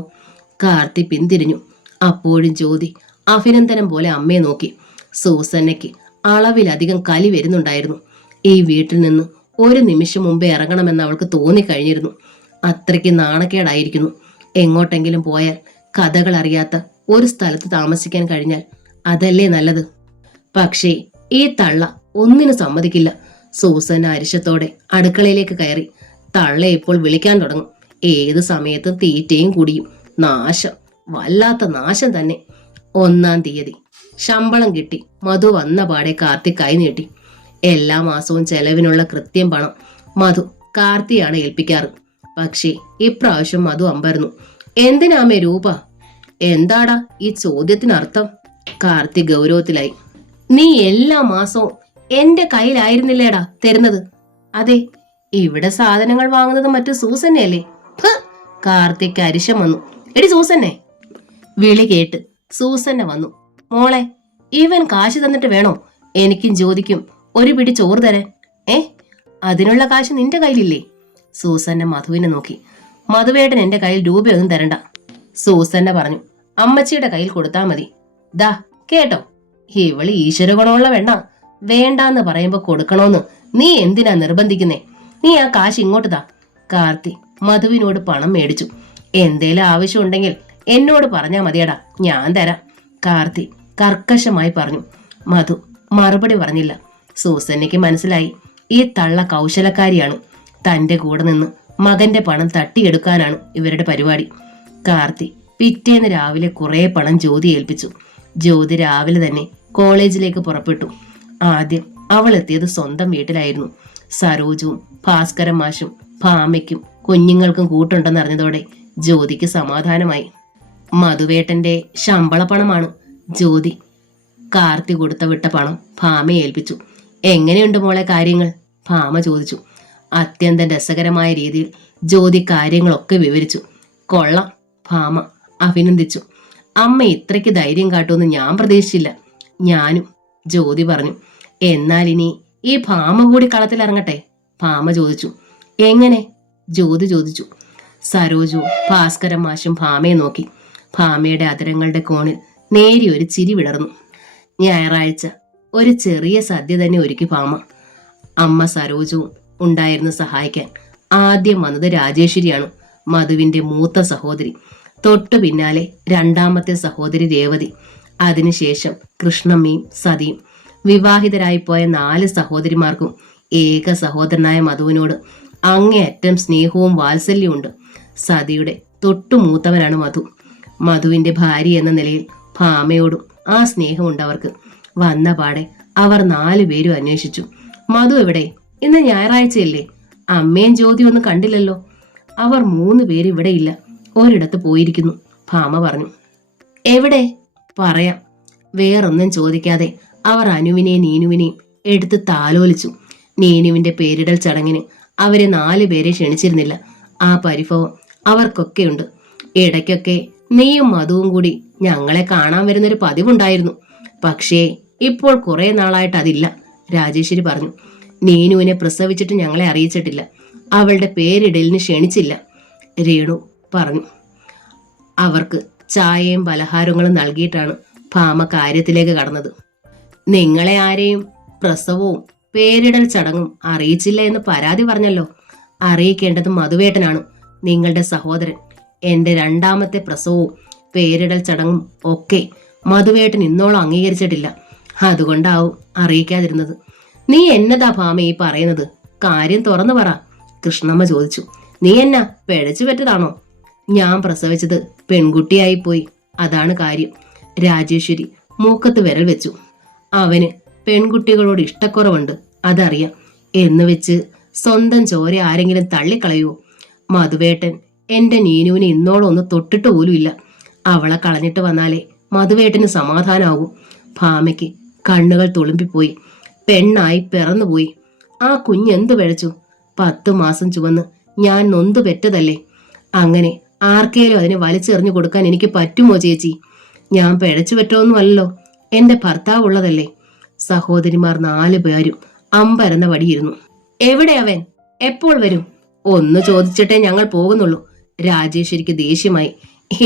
കാർത്തി പിന്തിരിഞ്ഞു. അപ്പോഴും ജ്യോതി അഭിനന്ദനം പോലെ അമ്മയെ നോക്കി. സൂസന്നയ്ക്ക് അളവിലധികം കലി വരുന്നുണ്ടായിരുന്നു. ഈ വീട്ടിൽ നിന്ന് ഒരു നിമിഷം മുമ്പേ ഇറങ്ങണമെന്ന് അവൾക്ക് തോന്നിക്കഴിഞ്ഞിരുന്നു. അത്രയ്ക്ക് നാണക്കേടായിരിക്കുന്നു. എങ്ങോട്ടെങ്കിലും പോയാൽ കഥകൾ അറിയാത്ത ഒരു സ്ഥലത്ത് താമസിക്കാൻ കഴിഞ്ഞാൽ അതല്ലേ നല്ലത്. പക്ഷേ ഈ തള്ള ഒന്നിനും സമ്മതിക്കില്ല. സൂസന്ന അരിശത്തോടെ അടുക്കളയിലേക്ക് കയറി. തള്ള ഇപ്പോൾ വിളിക്കാൻ തുടങ്ങും. ഏത് സമയത്തും തീറ്റയും കുടിയും. നാശം, വല്ലാത്ത നാശം തന്നെ. 1-ാം തീയതി ശമ്പളം കിട്ടി. മധു വന്ന പാടെ കാർത്തി കൈ നീട്ടി. എല്ലാ മാസവും ചെലവിനുള്ള കൃത്യം പണം മധു കാർത്തിയാണ് ഏൽപ്പിക്കാറ്. പക്ഷേ ഇപ്രാവശ്യം മധു അമ്പരന്നു. എന്തിനാമേ രൂപ? എന്താടാ ഈ ചോദ്യത്തിനർത്ഥം? കാർത്തി ഗൗരവത്തിലായി. നീ എല്ലാ മാസവും എന്റെ കയ്യിലായിരുന്നില്ലേടാ തരുന്നത്? അതെ, ഇവിടെ സാധനങ്ങൾ വാങ്ങുന്നത് മറ്റു സൂസന്നയല്ലേ? കാർത്തിക്ക് അരിശം വന്നു. എടി സൂസന്നെ! വിളി കേട്ട് സൂസന്ന വന്നു. മോളെ, ഇവൻ കാശ് തന്നിട്ട് വേണോ എനിക്കും ജ്യോതിക്കും ഒരു പിടി ചോറ് തരാൻ? അതിനുള്ള കാശ് നിന്റെ കയ്യിലില്ലേ? സൂസന്ന മധുവിനെ നോക്കി. മധുവേട്ടൻ എന്റെ കയ്യിൽ രൂപയൊന്നും തരണ്ട, സൂസന്ന പറഞ്ഞു. അമ്മച്ചിയുടെ കയ്യിൽ കൊടുത്താ മതി. ദാ കേട്ടോ, ഇവള് ഈശ്വരഗുണമുള്ള വേണ്ട, വേണ്ടാന്ന് പറയുമ്പോ കൊടുക്കണോന്ന് നീ എന്തിനാ നിർബന്ധിക്കുന്നേ? നീ ആ കാശ് ഇങ്ങോട്ട് താ. കാർത്തി മധുവിനോട് പണം മേടിച്ചു. എന്തേലും ആവശ്യമുണ്ടെങ്കിൽ എന്നോട് പറഞ്ഞാ മതിയടാ, ഞാൻ തരാം, കാർത്തി കർക്കശമായി പറഞ്ഞു. മധു മറുപടി പറഞ്ഞില്ല. സൂസന്നയ്ക്ക് മനസ്സിലായി, ഈ തള്ള കൗശലക്കാരിയാണ്. തന്റെ കൂടെ നിന്ന് മകന്റെ പണം തട്ടിയെടുക്കാനാണ് ഇവരുടെ പരിപാടി. കാർത്തി പിറ്റേന്ന് രാവിലെ കുറെ പണം ജ്യോതി ഏൽപ്പിച്ചു. ജ്യോതി രാവിലെ തന്നെ കോളേജിലേക്ക് പുറപ്പെട്ടു. ആദ്യം അവൾ എത്തിയത് സ്വന്തം വീട്ടിലായിരുന്നു. സരോജുവും ഭാസ്കരൻ മാഷും ഭാമയ്ക്കും കുഞ്ഞുങ്ങൾക്കും കൂട്ടുണ്ടെന്നറിഞ്ഞതോടെ ജ്യോതിക്ക് സമാധാനമായി. മധുവേട്ടന്റെ ശമ്പള പണമാണ് ജ്യോതി. കാർത്തി കൊടുത്ത വിട്ട പണം ഭാമയെ ഏൽപ്പിച്ചു. എങ്ങനെയുണ്ട് മോളെ കാര്യങ്ങൾ? ഭാമ ചോദിച്ചു. അത്യന്തം രസകരമായ രീതിയിൽ ജ്യോതി കാര്യങ്ങളൊക്കെ വിവരിച്ചു. കൊള്ളാം, ഭാമ അഭിനന്ദിച്ചു. അമ്മ ഇത്രയ്ക്ക് ധൈര്യം കാട്ടുമെന്ന് ഞാൻ പ്രതീക്ഷിച്ചില്ല. ഞാനും, ജ്യോതി പറഞ്ഞു. എന്നാൽ ഇനി ഈ ഭാമ കൂടി കളത്തിലിറങ്ങട്ടെ? ഭാമ ചോദിച്ചു. എങ്ങനെ? ജ്യോതി ചോദിച്ചു. സരോജു ഭാസ്കരൻ മാഷും ഭാമയെ നോക്കി. ഭാമയുടെ അതരങ്ങളുടെ കോണിൽ നേരിയൊരു ചിരി വിടർന്നു. ഞായറാഴ്ച ഒരു ചെറിയ സദ്യ തന്നെ ഒരുക്കി ഭാമ. അമ്മ സരോജവും ഉണ്ടായിരുന്നു സഹായിക്കാൻ. ആദ്യം വന്നത് രാജേശ്വരിയാണ്, മധുവിന്റെ മൂത്ത സഹോദരി. തൊട്ടു പിന്നാലെ രണ്ടാമത്തെ സഹോദരി രേവതി. അതിനുശേഷം കൃഷ്ണമ്മയും സതിയും. വിവാഹിതരായിപ്പോയ 4 സഹോദരിമാർക്കും ഏക സഹോദരനായ മധുവിനോട് അങ്ങേയറ്റം സ്നേഹവും വാത്സല്യമുണ്ട്. സതിയുടെ തൊട്ടു മൂത്തവനാണ് മധു. മധുവിന്റെ ഭാര്യ എന്ന നിലയിൽ ഭാമയോടും ആ സ്നേഹമുണ്ടവർക്ക്. വന്ന പാടെ അവർ 4 പേരും അന്വേഷിച്ചു. മധു എവിടെ? ഇന്ന് ഞായറാഴ്ചയല്ലേ? അമ്മയും ജ്യോതി ഒന്നും കണ്ടില്ലല്ലോ. അവർ 3 പേര് ഇവിടെ ഇല്ല, ഒരിടത്ത് പോയിരിക്കുന്നു, ഭാമ പറഞ്ഞു. എവിടെ? പറയാം. വേറൊന്നും ചോദിക്കാതെ അവർ അനുവിനെയും നീനുവിനെയും എടുത്ത് താലോലിച്ചു. നീനുവിന്റെ പേരിടൽ ചടങ്ങിന് അവരെ 4 പേരെ ക്ഷണിച്ചിരുന്നില്ല. ആ പരിഭവം അവർക്കൊക്കെയുണ്ട്. ഇടയ്ക്കൊക്കെ നീയും മധുവും കൂടി ഞങ്ങളെ കാണാൻ വരുന്നൊരു പതിവുണ്ടായിരുന്നു. പക്ഷേ ഇപ്പോൾ കുറെ നാളായിട്ട് അതില്ല, രാജേശ്വരി പറഞ്ഞു. നീനുവിനെ പ്രസവിച്ചിട്ട് ഞങ്ങളെ അറിയിച്ചിട്ടില്ല. അവളുടെ പേരിടലിന് ക്ഷണിച്ചില്ല. രേണു പറഞ്ഞു. അവർക്ക് ചായയും പലഹാരങ്ങളും നൽകിയിട്ടാണ് ഭാമ കാര്യത്തിലേക്ക് കടന്നത്. നിങ്ങളെ ആരെയും പ്രസവവും പേരിടൽ ചടങ്ങും അറിയിച്ചില്ല എന്ന് പരാതി പറഞ്ഞല്ലോ. അറിയിക്കേണ്ടത് മധുവേട്ടനാണ്, നിങ്ങളുടെ സഹോദരൻ. എന്റെ രണ്ടാമത്തെ പ്രസവവും പേരിടൽ ചടങ്ങും ഒക്കെ മധുവേട്ടൻ ഇന്നോളം അംഗീകരിച്ചിട്ടില്ല. അതുകൊണ്ടാവും അറിയിക്കാതിരുന്നത്. നീ എന്നതാ ഭാമ ഈ പറയുന്നത്? കാര്യം തുറന്നു പറ, കൃഷ്ണമ്മ ചോദിച്ചു. നീ എന്നാ പിഴച്ചു പറ്റതാണോ? ഞാൻ പ്രസവിച്ചത് പെൺകുട്ടിയായി പോയി, അതാണ് കാര്യം. രാജേശ്വരി മൂക്കത്ത് വിരൽ വെച്ചു. അവന് പെൺകുട്ടികളോട് ഇഷ്ടക്കുറവുണ്ട്, അതറിയാം. എന്ന് വെച്ച് സ്വന്തം ചോര ആരെങ്കിലും തള്ളിക്കളയുവോ? മധുവേട്ടൻ എന്റെ നീനുവിനെ ഇന്നോളം ഒന്ന് തൊട്ടിട്ട് പോലുമില്ല. അവളെ കളഞ്ഞിട്ട് വന്നാലേ മധുവേട്ടന് സമാധാനാവും. ഭാമയ്ക്ക് കണ്ണുകൾ തുളുമ്പിപ്പോയി. പെണ്ണായി പിറന്നുപോയി. ആ കുഞ്ഞെന്തു പിഴച്ചു? 10 മാസം ചുവന്ന് ഞാൻ നൊന്തു പെറ്റതല്ലേ. അങ്ങനെ ആർക്കേലും അതിനെ വലിച്ചെറിഞ്ഞു കൊടുക്കാൻ എനിക്ക് പറ്റുമോ ചേച്ചി? ഞാൻ പിഴച്ചു പറ്റുമൊന്നുമല്ലോ. എന്റെ ഭർത്താവ് ഉള്ളതല്ലേ. സഹോദരിമാർ 4 പേരും അമ്പരന്ന വടിയിരുന്നു. എവിടെ അവൻ? എപ്പോൾ വരും? ഒന്ന് ചോദിച്ചിട്ടേ ഞങ്ങൾ പോകുന്നുള്ളൂ. രാജേശ്വരിക്ക് ദേഷ്യമായി.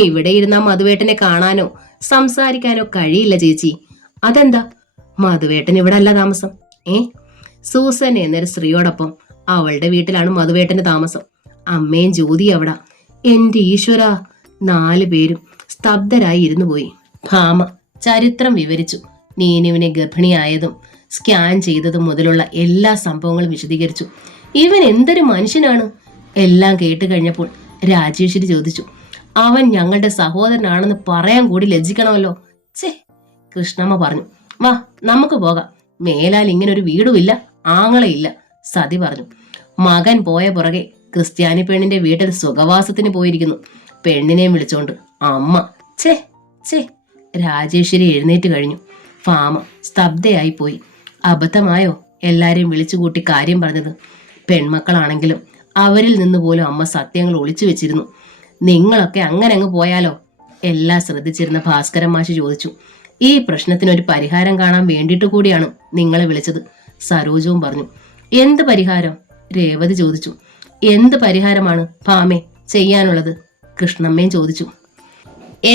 ഇവിടെ ഇരുന്ന മധുവേട്ടനെ കാണാനോ സംസാരിക്കാനോ കഴിയില്ല ചേച്ചി. അതെന്താ? മധുവേട്ടൻ ഇവിടെ അല്ല താമസം. സൂസൻ എന്നൊരു സ്ത്രീയോടൊപ്പം അവളുടെ വീട്ടിലാണ് മധുവേട്ടന്റെ താമസം. അമ്മയും ജ്യോതി അവിടെ. എന്റെ ഈശ്വര! 4 പേരും സ്തബ്ധരായി ഇരുന്നു പോയി. ഭാമ ചരിത്രം വിവരിച്ചു. നീനുവിനെ ഗർഭിണിയായതും സ്കാൻ ചെയ്തതും മുതലുള്ള എല്ലാ സംഭവങ്ങളും വിശദീകരിച്ചു. ഇവൻ എന്തൊരു മനുഷ്യനാണ്! എല്ലാം കേട്ട് കഴിഞ്ഞപ്പോൾ രാജേശ്വരി ചോദിച്ചു, അവൻ ഞങ്ങളുടെ സഹോദരനാണെന്ന് പറയാൻ കൂടി ലജ്ജിക്കണമല്ലോ. ഛേ! കൃഷ്ണമ്മ പറഞ്ഞു. വാ, നമുക്ക് പോകാം. മേലാൽ ഇങ്ങനൊരു വീടുമില്ല, ആങ്ങളയില്ല. സതി പറഞ്ഞു. മകൻ പോയ പുറകെ ക്രിസ്ത്യാനി പെണ്ണിന്റെ വീട്ടിൽ സുഖവാസത്തിന് പോയിരിക്കുന്നു, പെണ്ണിനെയും വിളിച്ചോണ്ട്. അമ്മ ഛേ ഛേ! രാജേശ്വരി എഴുന്നേറ്റ് കഴിഞ്ഞു. ഭാമ സ്തബ്ധയായി പോയി. അബദ്ധമായോ എല്ലാരെയും വിളിച്ചുകൂട്ടി കാര്യം പറഞ്ഞത്? പെൺമക്കളാണെങ്കിലും അവരിൽ നിന്ന് പോലും അമ്മ സത്യങ്ങൾ ഒളിച്ചു വെച്ചിരുന്നു. നിങ്ങളൊക്കെ അങ്ങനെ അങ്ങ് പോയാലോ? എല്ലാം ശ്രദ്ധിച്ചിരുന്ന ഭാസ്കരൻ മാഷ് ചോദിച്ചു. ഈ പ്രശ്നത്തിനൊരു പരിഹാരം കാണാൻ വേണ്ടിയിട്ട് കൂടിയാണ് നിങ്ങളെ വിളിച്ചത്. സരോജവും പറഞ്ഞു. എന്ത് പരിഹാരം? രേവതി ചോദിച്ചു. എന്ത് പരിഹാരമാണ് ഭാമേ ചെയ്യാനുള്ളത്? കൃഷ്ണമ്മയും ചോദിച്ചു.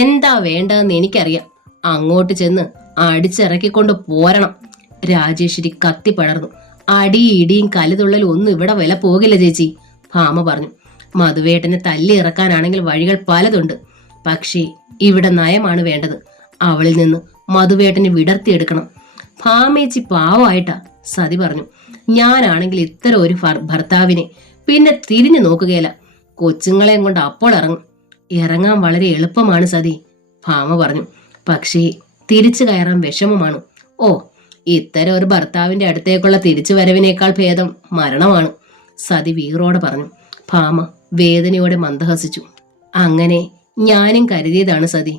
എന്താ വേണ്ടതെന്ന് എനിക്കറിയാം. അങ്ങോട്ട് ചെന്ന് അടിച്ചിറക്കിക്കൊണ്ട് പോരണം. രാജേശ്വരി കത്തി പടർന്നു. അടിയും ഇടിയും കലുതുള്ളലും ഒന്നും ഇവിടെ വില പോകില്ല ചേച്ചി, ഭാമ പറഞ്ഞു. മധുവേട്ടനെ തല്ലി ഇറക്കാനാണെങ്കിൽ വഴികൾ പലതുണ്ട്. പക്ഷേ ഇവിടെ നയമാണ് വേണ്ടത്. അവളിൽ നിന്ന് മധുവേട്ടനെ വിടർത്തിയെടുക്കണം. ഭാമേച്ചി പാവമായിട്ടാ, സതി പറഞ്ഞു. ഞാനാണെങ്കിൽ ഇത്തരം ഒരു ഭർത്താവിനെ പിന്നെ തിരിഞ്ഞു നോക്കുകയില്ല. കൊച്ചുങ്ങളെയും കൊണ്ട് അപ്പോൾ ഇറങ്ങാൻ വളരെ എളുപ്പമാണ് സതി, ഭാമ പറഞ്ഞു. പക്ഷേ തിരിച്ചു കയറാൻ വിഷമമാണ്. ഓ, ഇത്തരം ഒരു ഭർത്താവിന്റെ അടുത്തേക്കുള്ള തിരിച്ചു വരവിനേക്കാൾ ഭേദം മരണമാണ്, സതി വീറോടെ പറഞ്ഞു. ഭാമ വേദനയോടെ മന്ദഹസിച്ചു. അങ്ങനെ ഞാനും കരുതിയതാണ് സതി,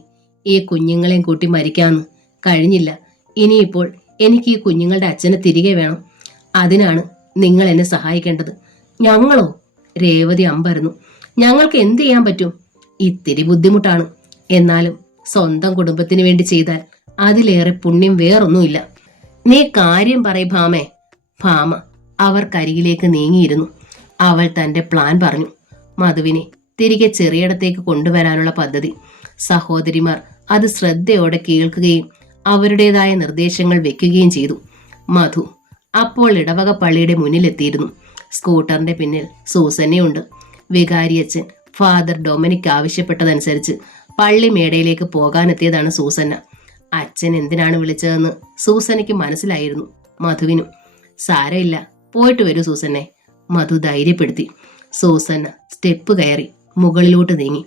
ഈ കുഞ്ഞുങ്ങളെയും കൂട്ടി മരിക്കാന്ന്. കഴിഞ്ഞില്ല. ഇനിയിപ്പോൾ എനിക്ക് ഈ കുഞ്ഞുങ്ങളുടെ അച്ഛനെ തിരികെ വേണം. അതിനാണ് നിങ്ങൾ എന്നെ സഹായിക്കേണ്ടത്. ഞങ്ങളോ? രേവതി അമ്പരന്നു. ഞങ്ങൾക്ക് എന്ത് ചെയ്യാൻ പറ്റും? ഇത്തിരി ബുദ്ധിമുട്ടാണ്. എന്നാലും സ്വന്തം കുടുംബത്തിന് വേണ്ടി ചെയ്താൽ അതിലേറെ പുണ്യം വേറൊന്നുമില്ല. നീ കാര്യം പറയ് ഭാമേ. ഭാമ അവർക്കരികിലേക്ക് നീങ്ങിയിരുന്നു. അവൾ തന്റെ പ്ലാൻ പറഞ്ഞു. മധുവിനെ തിരികെ ചെറിയിടത്തേക്ക് കൊണ്ടുവരാനുള്ള പദ്ധതി. സഹോദരിമാർ അത് ശ്രദ്ധയോടെ കേൾക്കുകയും അവരുടേതായ നിർദ്ദേശങ്ങൾ വെക്കുകയും ചെയ്തു. മധു അപ്പോൾ ഇടവക പള്ളിയുടെ മുന്നിലെത്തിയിരുന്നു. സ്കൂട്ടറിന്റെ പിന്നിൽ സൂസന്നയുണ്ട്. വികാരിയച്ഛൻ ഫാദർ ഡൊമിനിക് ആവശ്യപ്പെട്ടതനുസരിച്ച് പള്ളി മേടയിലേക്ക് പോകാനെത്തിയതാണ് സൂസന്ന. അച്ഛൻ എന്തിനാണ് വിളിച്ചതെന്ന് സൂസനയ്ക്ക് മനസ്സിലായിരുന്നു. മധുവിനും. സാരമില്ല, പോയിട്ട് വരൂ സൂസന്നെ, മധു ധൈര്യപ്പെടുത്തി. സൂസന്ന സ്റ്റെപ്പ് കയറി മുകളിലോട്ട് നീങ്ങി.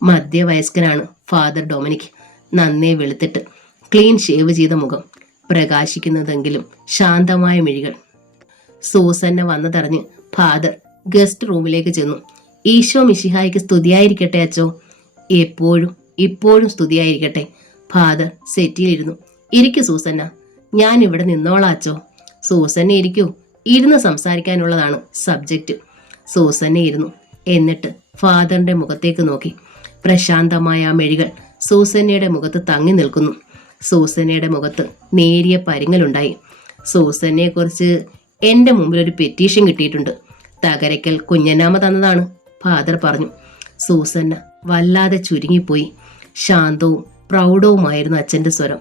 മധ്യവയസ്കനാണ് ഫാദർ ഡൊമിനിക്. നന്നേ വെളുത്തിട്ട് ക്ലീൻ ഷേവ് ചെയ്ത മുഖം, പ്രകാശിക്കുന്നതെങ്കിലും ശാന്തമായ മിഴികൾ. സൂസന്ന വന്നതറിഞ്ഞ് ഫാദർ ഗസ്റ്റ് റൂമിലേക്ക് ചെന്നു. ഈശോ മിശിഹായിക്ക് സ്തുതിയായിരിക്കട്ടെ അച്ചോ. എപ്പോഴും ഇപ്പോഴും സ്തുതിയായിരിക്കട്ടെ. ഫാദർ സെറ്റിയിലിരുന്നു. ഇരിക്കൂ സൂസന്ന, ഞാൻ ഇവിടെ നിന്നോളാം അച്ചോ. സൂസന്നെ ഇരിക്കൂ, ഇരുന്ന് സംസാരിക്കാനുള്ളതാണ് സബ്ജക്റ്റ്. സൂസന്നെ ഇരുന്നു. എന്നിട്ട് ഫാദറിന്റെ മുഖത്തേക്ക് നോക്കി. പ്രശാന്തമായ ആ മെഴികൾ സൂസന്നയുടെ മുഖത്ത് തങ്ങി നിൽക്കുന്നു. സൂസന്നയുടെ മുഖത്ത് നേരിയ പരിങ്ങലുണ്ടായി. സൂസന്നയെക്കുറിച്ച് എൻ്റെ മുമ്പിൽ ഒരു പെറ്റീഷൻ കിട്ടിയിട്ടുണ്ട്. തകരയ്ക്കൽ കുഞ്ഞനാമ തന്നതാണ്, ഫാദർ പറഞ്ഞു. സൂസന്ന വല്ലാതെ ചുരുങ്ങിപ്പോയി. ശാന്തവും പ്രൗഢവുമായിരുന്നു അച്ഛന്റെ സ്വരം.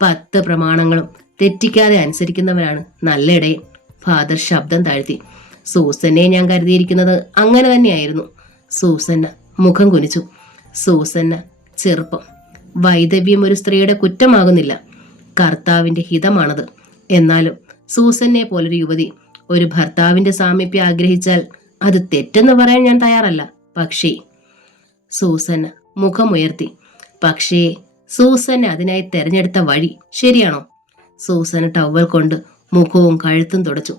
10 പ്രമാണങ്ങളും തെറ്റിക്കാതെ അനുസരിക്കുന്നവനാണ് നല്ല ഇടയൻ. ഫാദർ ശബ്ദം താഴ്ത്തി. സൂസന്നെ ഞാൻ കരുതിയിരിക്കുന്നത് അങ്ങനെ തന്നെയായിരുന്നു. സൂസന്ന മുഖം കുനിച്ചു. സൂസന്ന ചെറുപ്പം. വൈദവ്യം ഒരു സ്ത്രീയുടെ കുറ്റമാകുന്നില്ല, കർത്താവിന്റെ ഹിതമാണത്. എന്നാലും സൂസന്നെ പോലൊരു യുവതി ഒരു ഭർത്താവിന്റെ സാമീപ്യം ആഗ്രഹിച്ചാൽ അത് തെറ്റെന്ന് പറയാൻ ഞാൻ തയ്യാറല്ല. പക്ഷേ സൂസന്ന മുഖമുയർത്തി. പക്ഷേ സൂസന്നെ അതിനായി തെരഞ്ഞെടുത്ത വഴി ശരിയാണോ? സൂസന ടവൽ കൊണ്ട് മുഖവും കഴുത്തും തുടച്ചു.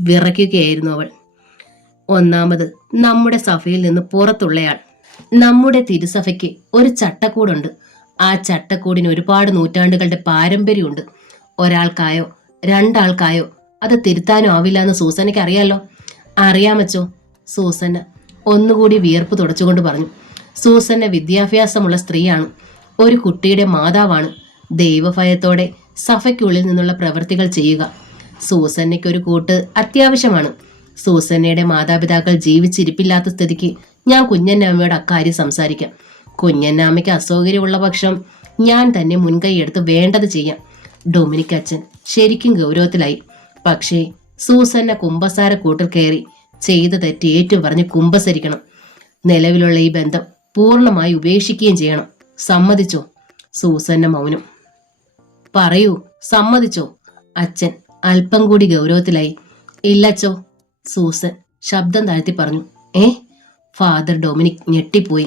വിറയ്ക്കുകയായിരുന്നു അവൾ. ഒന്നാമത്, നമ്മുടെ സഭയിൽ നിന്ന് പുറത്തുള്ളയാൾ. നമ്മുടെ തിരുസഭയ്ക്ക് ഒരു ചട്ടക്കൂടുണ്ട്. ആ ചട്ടക്കൂടിന് ഒരുപാട് നൂറ്റാണ്ടുകളുടെ പാരമ്പര്യമുണ്ട്. ഒരാൾക്കായോ രണ്ടാൾക്കായോ അത് തിരുത്താനും ആവില്ല എന്ന് സൂസനയ്ക്ക് അറിയാലോ. അറിയാമച്ചോ, സൂസന്ന ഒന്നുകൂടി വിയർപ്പ് തുടച്ചുകൊണ്ട് പറഞ്ഞു. സൂസന്ന വിദ്യാഭ്യാസമുള്ള സ്ത്രീയാണ്, ഒരു കുട്ടിയുടെ മാതാവാണ്. ദൈവഭയത്തോടെ സഭയ്ക്കുള്ളിൽ നിന്നുള്ള പ്രവൃത്തികൾ ചെയ്യുക സൂസന്നയ്ക്കൊരു കൂട്ട് അത്യാവശ്യമാണ്. സൂസന്നയുടെ മാതാപിതാക്കൾ ജീവിച്ചിരിപ്പില്ലാത്ത സ്ഥിതിക്ക് ഞാൻ കുഞ്ഞന്നാമ്മയോട് അക്കാര്യം സംസാരിക്കാം. കുഞ്ഞന്നാമ്മയ്ക്ക് അസൗകര്യമുള്ള പക്ഷം ഞാൻ തന്നെ മുൻകൈ എടുത്ത് വേണ്ടത് ചെയ്യാം. ഡൊമിനിക് അച്ഛൻ ശരിക്കും ഗൗരവത്തിലായി. പക്ഷേ സൂസന്ന കുമ്പസാര കൂട്ടിൽ കയറി ചെയ്ത തെറ്റ് ഏറ്റുപറഞ്ഞ് കുമ്പസരിക്കണം. നിലവിലുള്ള ഈ ബന്ധം പൂർണ്ണമായി ഉപേക്ഷിക്കുകയും ചെയ്യണം. സമ്മതിച്ചോ? സൂസന്ന മൗനം. പറയൂ, സമ്മതിച്ചോ? അച്ഛൻ അല്പം കൂടി ഗൗരവത്തിലായി. ഇല്ലച്ചോ, സൂസൻ ശബ്ദം താഴ്ത്തി പറഞ്ഞു. ഫാദർ ഡൊമിനിക് ഞെട്ടിപ്പോയി.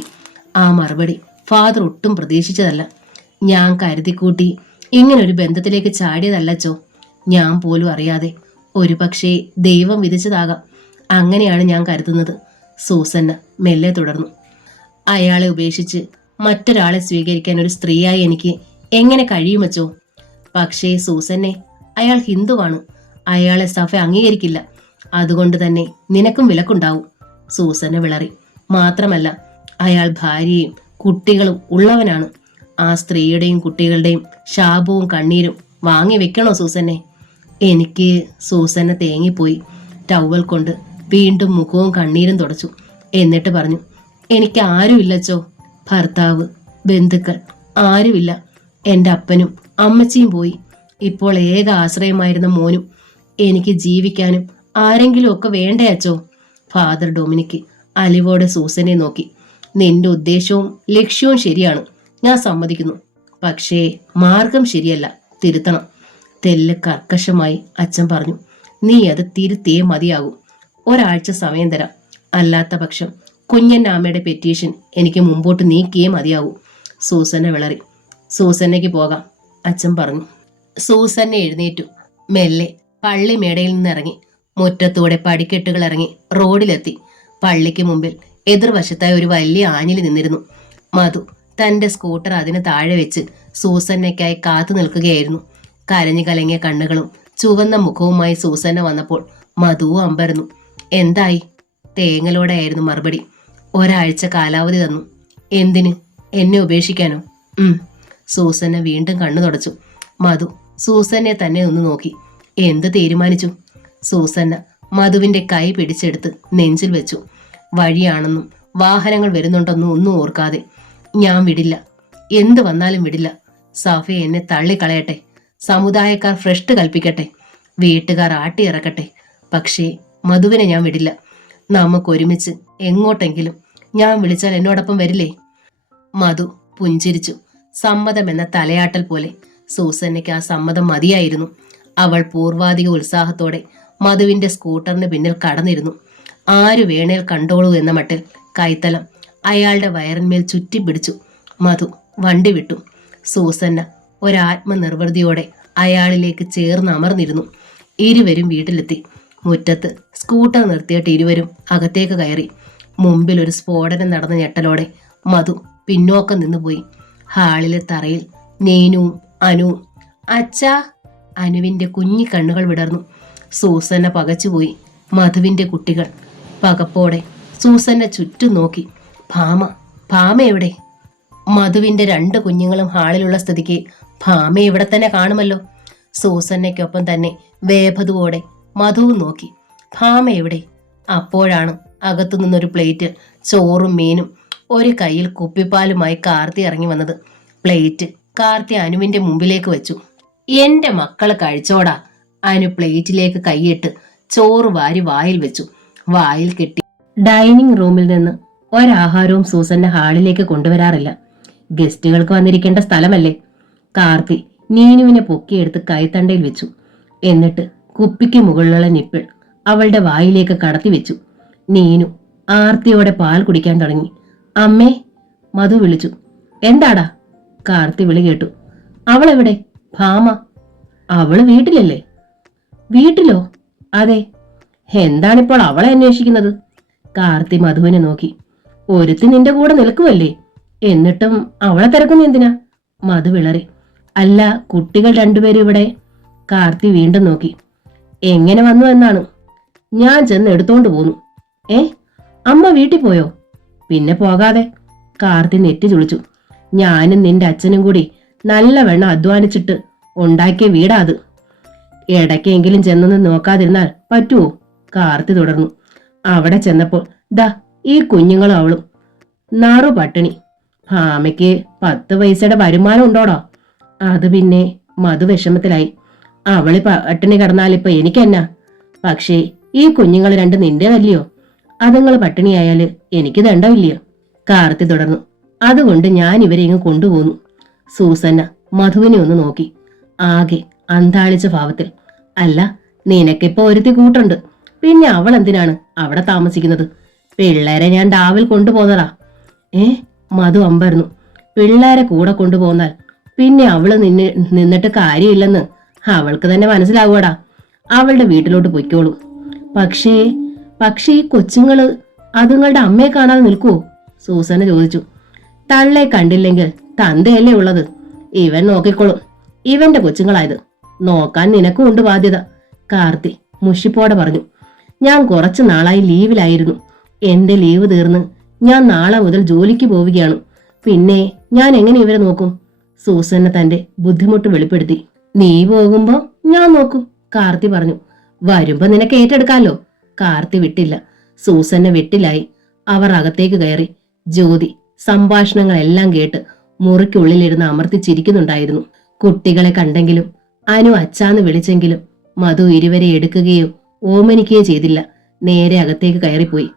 ആ മറുപടി ഫാദർ ഒട്ടും പ്രതീക്ഷിച്ചതല്ല. ഞാൻ കരുതിക്കൂട്ടി ഇങ്ങനൊരു ബന്ധത്തിലേക്ക് ചാടിയതല്ലച്ചോ. ഞാൻ പോലും അറിയാതെ ഒരു പക്ഷേ ദൈവം വിധിച്ചതാകാം. അങ്ങനെയാണ് ഞാൻ കരുതുന്നത്. സൂസന്ന മെല്ലെ തുടർന്നു. അയാളെ ഉപേക്ഷിച്ച് മറ്റൊരാളെ സ്വീകരിക്കാൻ ഒരു സ്ത്രീയായി എനിക്ക് എങ്ങനെ കഴിയുമച്ചോ? പക്ഷേ സൂസന്നെ, അയാൾ ഹിന്ദുവാണ്. അയാളെ സഭ അംഗീകരിക്കില്ല. അതുകൊണ്ട് തന്നെ നിനക്കും വിലക്കുണ്ടാവും. സൂസന്ന വിളറി. മാത്രമല്ല, അയാൾ ഭാര്യയും കുട്ടികളും ഉള്ളവനാണ്. ആ സ്ത്രീയുടെയും കുട്ടികളുടെയും ശാപവും കണ്ണീരും വാങ്ങി വെക്കണോ സൂസന്നെ? എനിക്ക് സൂസന്ന തേങ്ങിപ്പോയി. ടവൽ കൊണ്ട് വീണ്ടും മുഖവും കണ്ണീരും തുടച്ചു. എന്നിട്ട് പറഞ്ഞു, എനിക്ക് ആരുമില്ലച്ചോ. ഭർത്താവ്, ബന്ധുക്കൾ ആരുമില്ല. എൻ്റെ അപ്പനും അമ്മച്ചിയും പോയി. ഇപ്പോൾ ഏക ആശ്രയമായിരുന്ന മോനും. എനിക്ക് ജീവിക്കാനും ആരെങ്കിലും ഒക്കെ വേണ്ടേ അച്ചോ? ഫാദർ ഡൊമിനിക്ക് അലിവോടെ സൂസനെ നോക്കി. നിന്റെ ഉദ്ദേശവും ലക്ഷ്യവും ശരിയാണ്, ഞാൻ സമ്മതിക്കുന്നു. പക്ഷേ മാർഗം ശരിയല്ല, തിരുത്തണം. തെല്ല് കർക്കശമായി അച്ഛൻ പറഞ്ഞു. നീ അത് തിരുത്തിയേ മതിയാകൂ. ഒരാഴ്ച സമയം തരാം. അല്ലാത്ത പക്ഷം കുഞ്ഞന്നാമ്മയുടെ പെറ്റീഷൻ എനിക്ക് മുമ്പോട്ട് നീക്കിയേ മതിയാകൂ. സൂസന്ന വിളറി. സൂസന്നയ്ക്ക് പോകാം, അച്ഛൻ പറഞ്ഞു. സൂസന്ന എഴുന്നേറ്റു. മെല്ലെ പള്ളിമേടയിൽ നിന്നിറങ്ങി മുറ്റത്തൂടെ പടിക്കെട്ടുകൾ ഇറങ്ങി റോഡിലെത്തി. പള്ളിക്ക് മുമ്പിൽ എതിർവശത്തായി ഒരു വലിയ ആഞ്ഞിലി നിന്നിരുന്നു. മധു തന്റെ സ്കൂട്ടർ അതിന് താഴെ വെച്ച് സൂസന്നയ്ക്കായി കാത്തു നിൽക്കുകയായിരുന്നു. കരഞ്ഞു കലങ്ങിയ കണ്ണുകളും ചുവന്ന മുഖവുമായി സൂസന്ന വന്നപ്പോൾ മധുവും അമ്പരന്നു. എന്തായി? തേങ്ങലോടെയായിരുന്നു മറുപടി. ഒരാഴ്ച കാലാവധി തന്നു. എന്തിന്? എന്നെ ഉപേക്ഷിക്കാനോ? സൂസന്ന വീണ്ടും കണ്ണു തുടച്ചു. മധു സൂസന്നെ തന്നെ ഒന്ന് നോക്കി. എന്ത് തീരുമാനിച്ചു? സൂസന്ന മധുവിന്റെ കൈ പിടിച്ചെടുത്ത് നെഞ്ചിൽ വെച്ചു. വഴിയാണെന്നും വാഹനങ്ങൾ വരുന്നുണ്ടെന്നും ഒന്നും ഓർക്കാതെ. ഞാൻ വിടില്ല, എന്ത് വന്നാലും വിടില്ല. സഭ എന്നെ തള്ളിക്കളയട്ടെ, സമുദായക്കാർ ഭ്രഷ്ട് കൽപ്പിക്കട്ടെ, വീട്ടുകാർ ആട്ടിയിറക്കട്ടെ, പക്ഷേ മധുവിനെ ഞാൻ വിടില്ല. നമുക്കൊരുമിച്ച് എങ്ങോട്ടെങ്കിലും ഞാൻ വിളിച്ചാൽ എന്നോടൊപ്പം വരില്ലേ? മധു പുഞ്ചിരിച്ചു. സമ്മതമെന്ന തലയാട്ടൽ പോലെ. സൂസന്നയ്ക്ക് ആ സമ്മതം മതിയായിരുന്നു. അവൾ പൂർവാധിക ഉത്സാഹത്തോടെ മധുവിന്റെ സ്കൂട്ടറിന് പിന്നിൽ കടന്നിരുന്നു. ആരു വേണേൽ കണ്ടോളൂ എന്ന മട്ടിൽ കൈത്തലം അയാളുടെ വയറിന്മേൽ ചുറ്റിപ്പിടിച്ചു. മധു വണ്ടി വിട്ടു. സൂസന്ന ഒരാത്മനിർവൃതിയോടെ അയാളിലേക്ക് ചേർന്ന് അമർന്നിരുന്നു. ഇരുവരും വീട്ടിലെത്തി. മുറ്റത്ത് സ്കൂട്ടർ നിർത്തിയിട്ട് ഇരുവരും അകത്തേക്ക് കയറി. മുമ്പിൽ ഒരു സ്ഫോടനം നടന്ന ഞെട്ടലോടെ മധു പിന്നോക്കം നിന്നുപോയി. ഹാളിലെ തറയിൽ നീനുവും അനുവും. അച്ഛാ! അനുവിന്റെ കുഞ്ഞി കണ്ണുകൾ വിടർന്നു. സൂസന്ന പകച്ചുപോയി. മധുവിന്റെ കുട്ടികൾ പകപ്പോടെ സൂസന്ന ചുറ്റും നോക്കി. ഭാമ എവിടെ? മധുവിന്റെ 2 കുഞ്ഞുങ്ങളും ഹാളിലുള്ള സ്ഥിതിക്ക് ഭാമ ഇവിടെ തന്നെ കാണുമല്ലോ. സൂസന്നയ്ക്കൊപ്പം തന്നെ വേഭതുവോടെ മധുവും നോക്കി. ഭാമ എവിടെ? അപ്പോഴാണ് അകത്തു നിന്നൊരു പ്ലേറ്റ് ചോറും മീനും ഒരു കയ്യിൽ കുപ്പിപ്പാലുമായി കാർത്തി ഇറങ്ങി വന്നത്. പ്ലേറ്റ് കാർത്തി അനുവിന്റെ മുമ്പിലേക്ക് വെച്ചു. എന്റെ മക്കള് കഴിച്ചോടാ. അനു പ്ലേറ്റിലേക്ക് കൈയിട്ട് ചോറ് വാരി വായിൽ വെച്ചു. വായിൽ കെട്ടി. ഡൈനിങ് റൂമിൽ നിന്ന് ഒരാഹാരവും സൂസന്റെ ഹാളിലേക്ക് കൊണ്ടുവരാറില്ല. ഗസ്റ്റുകൾക്ക് വന്നിരിക്കേണ്ട സ്ഥലമല്ലേ. കാർത്തി നീനുവിനെ പൊക്കിയെടുത്ത് കൈത്തണ്ടയിൽ വെച്ചു. എന്നിട്ട് കുപ്പിക്ക് മുകളിലുള്ള നിപ്പിൾ അവളുടെ വായിലേക്ക് കടത്തി വെച്ചു. നീനു ആർത്തിയോടെ പാൽ കുടിക്കാൻ തുടങ്ങി. അമ്മേ, മധു വിളിച്ചു. എന്താടാ? കാർത്തി വിളി കേട്ടു. അവളെവിടെ? ഭാമ. അവള് വീട്ടിലല്ലേ? വീട്ടിലോ? അതെ. എന്താണിപ്പോൾ അവളെ അന്വേഷിക്കുന്നത്? കാർത്തി മധുവിനെ നോക്കി. ഒരുത്തി നിന്റെ കൂടെ നിൽക്കുമല്ലേ, എന്നിട്ടും അവളെ തിരക്കുന്ന എന്തിനാ? മധു വിളറി. അല്ല, കുട്ടികൾ രണ്ടുപേരും ഇവിടെ. കാർത്തി വീണ്ടും നോക്കി. എങ്ങനെ വന്നു എന്നാണ്? ഞാൻ ചെന്ന് എടുത്തോണ്ട് പോന്നു. അമ്മ വീട്ടിൽ പോയോ? പിന്നെ പോകാതെ. കാർത്തി നെറ്റി ചുളിച്ചു. ഞാനും നിന്റെ അച്ഛനും കൂടി നല്ലവണ്ണം അധ്വാനിച്ചിട്ട് ഉണ്ടാക്കിയ വീടാ അത്. ഇടയ്ക്കെങ്കിലും ചെന്നൊന്ന് നോക്കാതിരുന്നാൽ പറ്റുമോ? കാർത്തി തുടർന്നു. അവിടെ ചെന്നപ്പോൾ ദാ ഈ കുഞ്ഞുങ്ങളും അവളും നാറു പട്ടിണി. ഭാമയ്ക്ക് 10 പൈസയുടെ വരുമാനം ഉണ്ടോടോ? അത് പിന്നെ മധു വിഷമത്തിലായി. അവള് പട്ടിണി കിടന്നാലിപ്പോ എനിക്കെന്നാ? പക്ഷേ ഈ കുഞ്ഞുങ്ങൾ രണ്ട് നിന്റേതല്ലയോ? അതുങ്ങൾ പട്ടിണിയായാല് എനിക്ക് ദണ്ഡമില്ലയോ? കാർത്തി തുടർന്നു. അതുകൊണ്ട് ഞാൻ ഇവരെ ഇങ്ങ് കൊണ്ടുപോന്നു. സൂസന്ന മധുവിനെ ഒന്ന് നോക്കി, ആകെ അന്താളിച്ച ഭാവത്തിൽ. അല്ല, നിനക്കിപ്പോ ഒരുത്തി കൂട്ടുണ്ട്, പിന്നെ അവൾ എന്തിനാണ് അവിടെ താമസിക്കുന്നത്? പിള്ളേരെ ഞാൻ ഡാവിൽ കൊണ്ടുപോന്നതാ. മധു അമ്പരന്നു. പിള്ളേരെ കൂടെ കൊണ്ടുപോന്നാൽ പിന്നെ അവള് നിന്നിട്ട് കാര്യമില്ലെന്ന് അവൾക്ക് തന്നെ മനസ്സിലാവൂടാ. അവളുടെ വീട്ടിലോട്ട് പൊയ്ക്കോളൂ. പക്ഷേ ഈ കൊച്ചുങ്ങള് അതുങ്ങളുടെ അമ്മയെ കാണാതെ നിൽക്കുവോ? സൂസന ചോദിച്ചു. തള്ളെ കണ്ടില്ലെങ്കിൽ തന്തയല്ലേ ഉള്ളത്. ഇവൻ നോക്കിക്കോളും. ഇവന്റെ കൊച്ചുങ്ങളായത്. നോക്കാൻ നിനക്കും ഉണ്ട് ബാധ്യത. കാർത്തി മുഷിപ്പോടെ പറഞ്ഞു. ഞാൻ കുറച്ചു നാളായി ലീവിലായിരുന്നു. എന്റെ ലീവ് തീർന്ന് ഞാൻ നാളെ മുതൽ ജോലിക്ക് പോവുകയാണ്. പിന്നെ ഞാൻ എങ്ങനെ ഇവരെ നോക്കും? സൂസന്ന തന്റെ ബുദ്ധിമുട്ട് വെളിപ്പെടുത്തി. നീ പോകുമ്പോ ഞാൻ നോക്കും, കാർത്തി പറഞ്ഞു. വരുമ്പോ നിനക്ക് ഏറ്റെടുക്കാലോ. കാർത്തി വിട്ടില്ല. സൂസന്ന വെട്ടിലായി. അവർ അകത്തേക്ക് കയറി. ജ്യോതി സംഭാഷണങ്ങളെല്ലാം കേട്ട് മുറിക്കുള്ളിലിരുന്ന് അമർത്തിച്ചിരിക്കുന്നുണ്ടായിരുന്നു. കുട്ടികളെ കണ്ടെങ്കിലും അനു അച്ചാന്ന് വിളിച്ചെങ്കിലും മധു ഇരുവരെ എടുക്കുകയോ ഓമനിക്കുകയോ ചെയ്തില്ല. നേരെ അകത്തേക്ക് കയറിപ്പോയി.